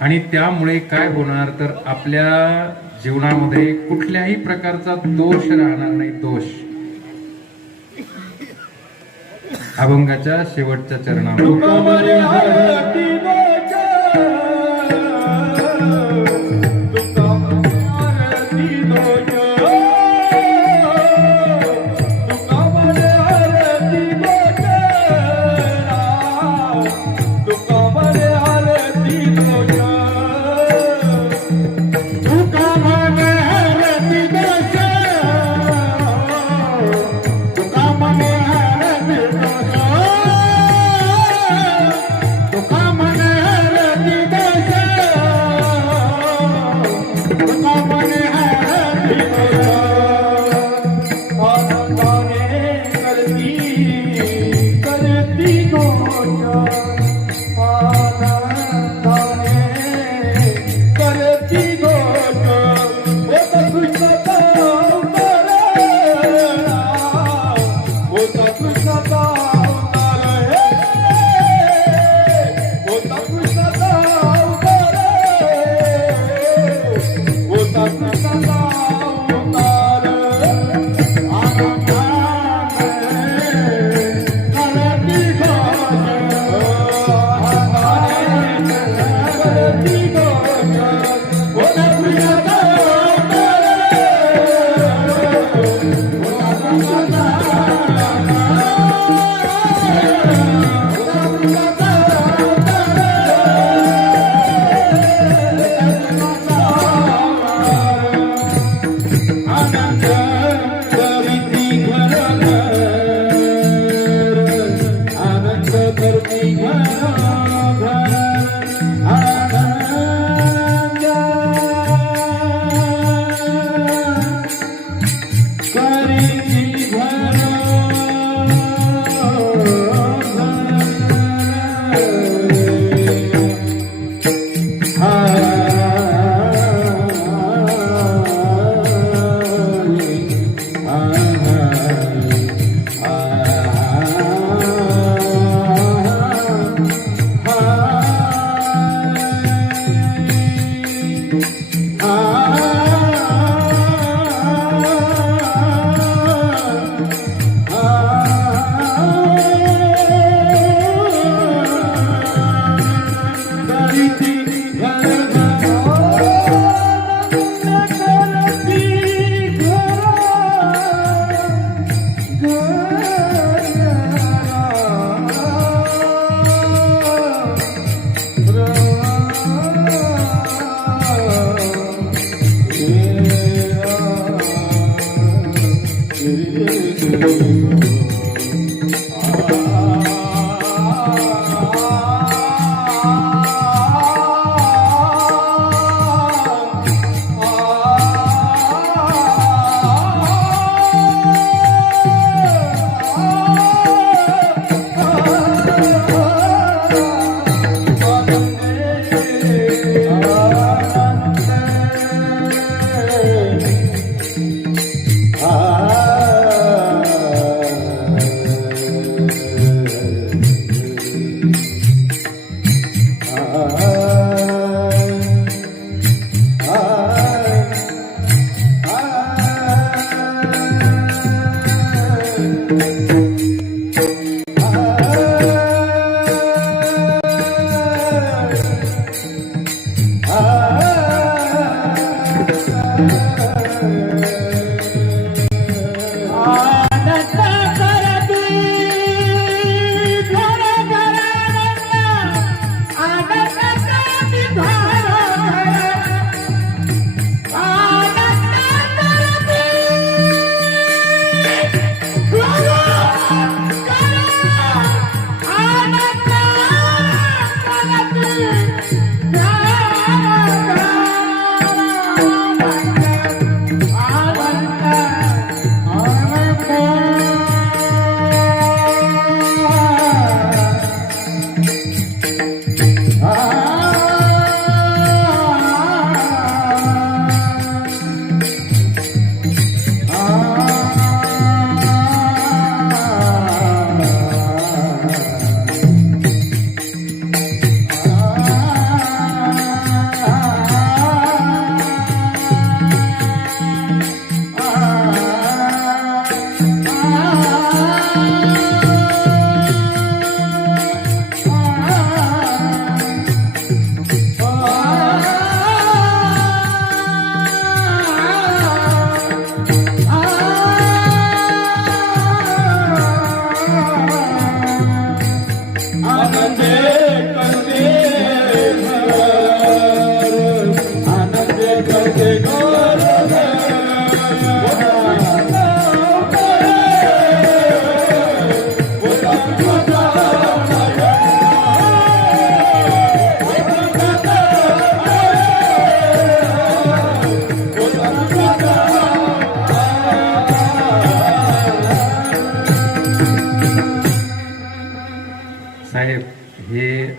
आणि त्यामुळे काय होणार तर आपल्या जीवनामध्ये कुठल्याही प्रकारचा दोष राहणार नाही. दोष अभंगाच्या शेवटच्या चरणामध्ये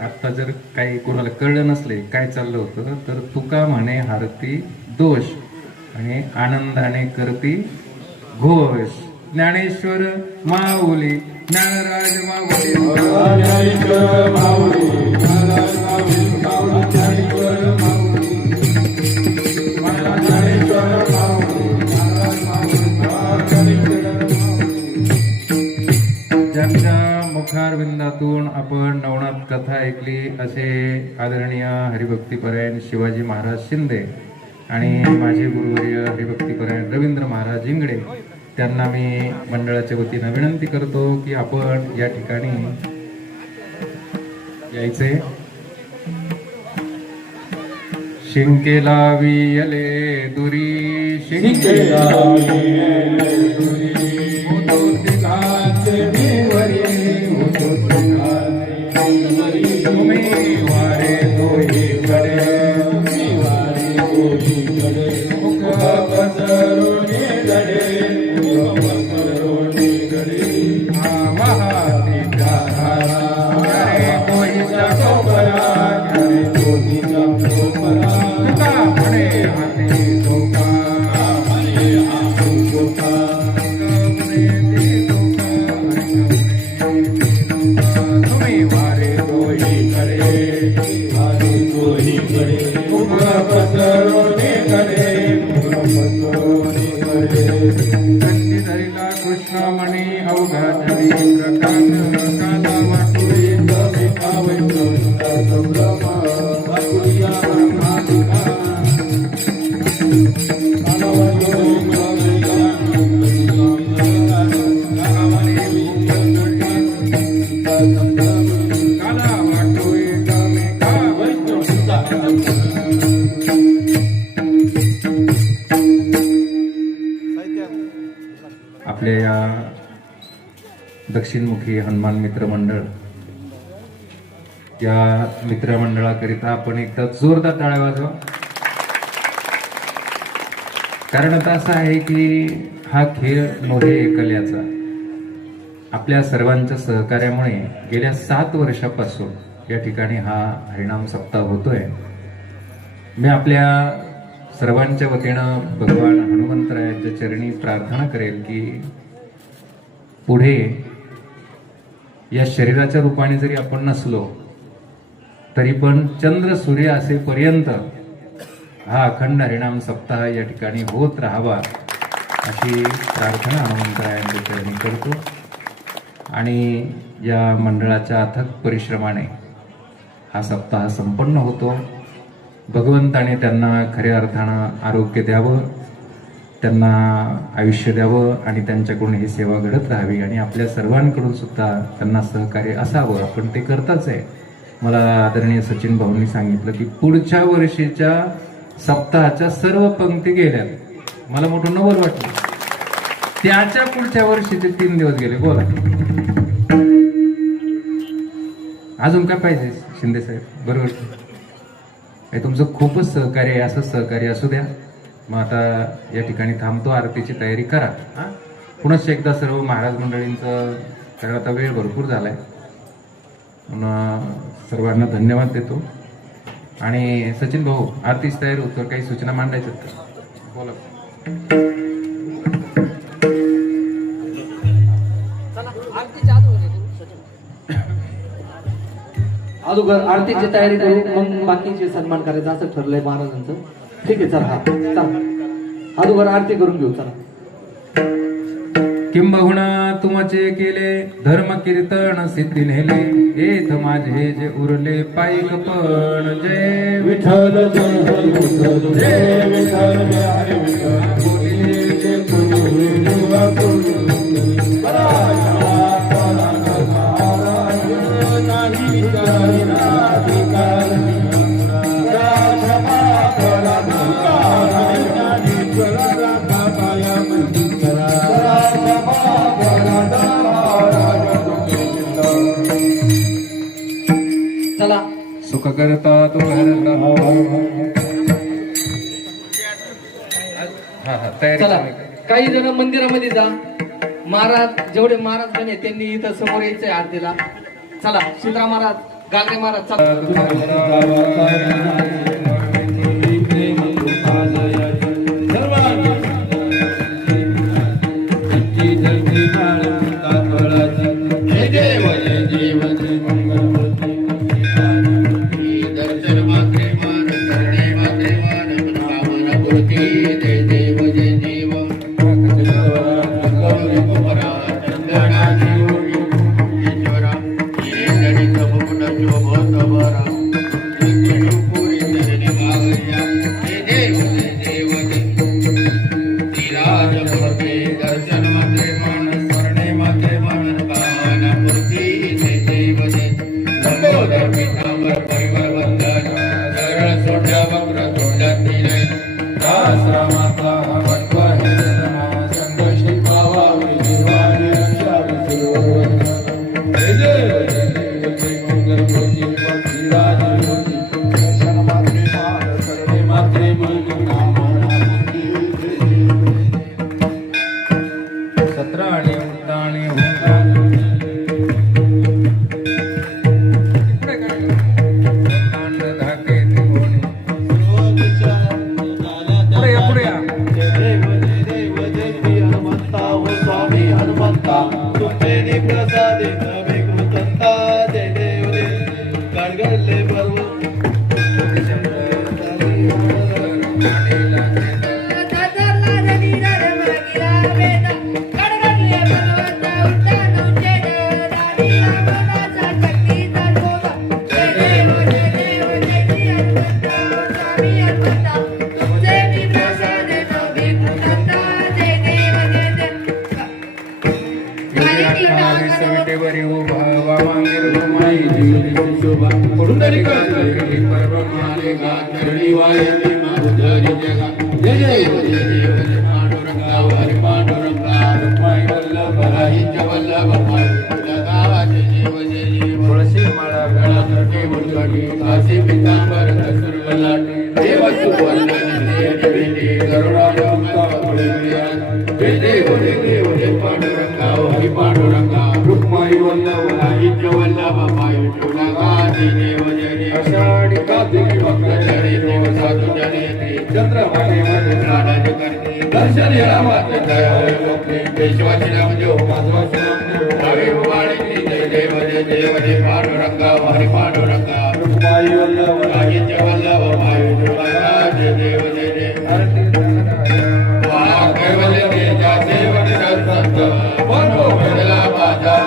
आता जर काही कोणाला कळलं नसले काय चाललं होतं तर तुका म्हणे हारती दोष आणि आनंदाने करती घोष. ज्ञानेश्वर माऊली ज्ञानराज माऊली ज्ञानेश्वर माऊली ज्ञानराज माऊली ज्ञानेश्वर माऊली ज्ञानेश्वर माऊली ज्ञानराज माऊली. ज्यांच्या मुखारविंदातून आपण नवनाथ कथा ऐकली असे आदरणीय हरिभक्तीपरायण शिवाजी महाराज शिंदे आणि माझे गुरुवर्य हरिभक्तीपरायण रवींद्र महाराज इंगडे, त्यांना मी मंडळाच्या वतीनं विनंती करतो की आपण या ठिकाणी यायचे. शिंकेला वियले दुरी शिंकेला तुम्ही वारे दोही कडे कृष्णमणी अवघा जरी प्रकाश काला वाटुरी आपल्या या दक्षिणमुखी हनुमान मित्र मंडळ या मित्रमंडळाकरिता आपण एकदा जोरदार टाळ्या वाजवा. कारण आता असं आहे की हा खेळ नव्हे एकल्याचा. आपल्या सर्वांच्या सहकार्यामुळे गेल्या 7 वर्षापासून या ठिकाणी हा हरिनाम सप्ताह होतोय. मी आपल्या सर्वांच्या वतीनं भगवान हनुमंतरायांच्या चरणी प्रार्थना करेल की पुढे या शरीराच्या रूपाने जरी आपण नसलो तरी पण चंद्र सूर्य असेपर्यंत हा अखंड हरिनाम सप्ताह या ठिकाणी होत राहावा अशी प्रार्थना हनुमंतरायांच्या चरणी करतो. आणि या मंडळाच्या अथक परिश्रमाने हा सप्ताह संपन्न होतो. भगवंताने त्यांना खऱ्या अर्थानं आरोग्य द्यावं, त्यांना आयुष्य द्यावं आणि त्यांच्याकडून ही सेवा घडत राहावी आणि आपल्या सर्वांकडून सुद्धा त्यांना सहकार्य असावं. आपण ते करताच आहे. मला आदरणीय सचिन भाऊंनी सांगितलं की पुढच्या वर्षीच्या सप्ताहाच्या सर्व पंक्ती गेल्या. मला मोठं नवल वाटलं. त्याच्या पुढच्या वर्षीचे 3 दिवस गेले. बोला अजून काय पाहिजे शिंदे साहेब? बरोबर, हे तुमचं खूपच सहकार्य आहे. असंच सहकार्य असू द्या. मग आता या ठिकाणी थांबतो. आरतीची तयारी करा. पुनश्च एकदा सर्व महाराज मंडळींचं, कारण आता वेळ भरपूर झालाय, सर्वांना धन्यवाद देतो. आणि सचिन भाऊ आरतीची तयारी होतो, काही सूचना मांडायच्यात का? बोला. अगोदर आरतीची तयारी करू, मग बाकीचे सन्मान करायचा असं ठरलंय महाराजांचं. ठीक आहे, चला. हा चला, अगोदर आरती करून घेऊ. चला. किंबहुना तुमचे केले धर्म कीर्तन सिद्धी नेले, येथ माझे जे उरले पायिक पण. जय विठ्ठल जय हरी विठ्ठल जय विठ्ठल जय हरी चला. सुख करता तो करता. तयारी चला, करा. काही जण मंदिरामध्ये जा. महाराज जेवढे महाराज जण आहेत त्यांनी इथं समोर यायचंय आरतीला. चला, सीताराम महाराज गागरे महाराज चाल दर्शन मात्रे मान करणे मात्रे मान कामना पूर्ती जय देव जय देव गौरी कुमारा चंदनाची ओळी ईश्वरा हिरेंद्रनी समुकुट शोभोतवरा पुरी चरणी मागया जय देव श्रीराज मूर्ती दर्शन मात्रे मान करणे मात्रे मान कामना पूर्ती जय देव लंबोदर पीतांबर परिवार वंदन सरळ सोंड्या वक्र तोंडातील आश्रमाचा वटवा हे संघर्षी पावा विजयवाणी रक्षा सत्र आणि उड्डाणे दर्शन या माते पेशवाची नाम जो हरी वाणी जय देव जय देव जय पांडुरंगा हरी पांडुरंगा रुक्माई वल्लभ राजेंद्र वल्लभ मायुरंगा जय देव जय देव वा कैवल्य तेजा सेवन संत वनो वेदला बाजा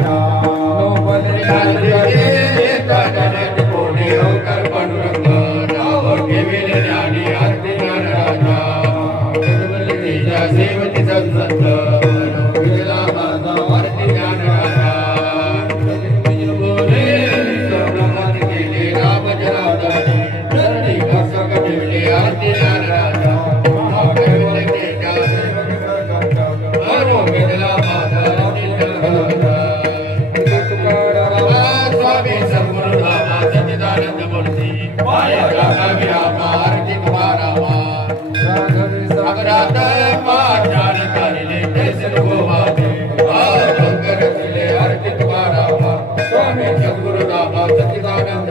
नो बलिया जय ताजने कोणी होकर पांडुरंगा नाव ठेविले ज्ञानी आरती राजा सेवती संत विजला माता आरती ज्ञान राजा बोले प्रभात केले राम जनार्दन धरणी कसक ठेवले आरती ज्ञान राजा कैवल्य तेजा विजला माता आरती स्वामी संपूर्ण सच्चिदानंद मूर्ती माया राघवी आरती तुम्हारा अगरात पाचार करिले दर्शन गोवादे आजंकर दिले आरती तुम्हारा स्वामी सद्गुरुनाम सच्चिदानंद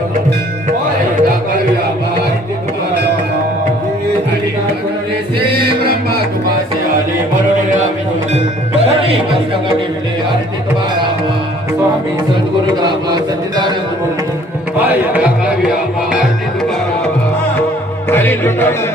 माया राघवी आरती तुम्हारा हरि करुणे से ब्रह्मा तुम्हासे आले वरुण रामी हरि कसक दिले आरती तुम्हारा स्वामी सद्गुरुनाम सच्चिदानंद माया राघवी आरती तुम्हारा हरि लुटाई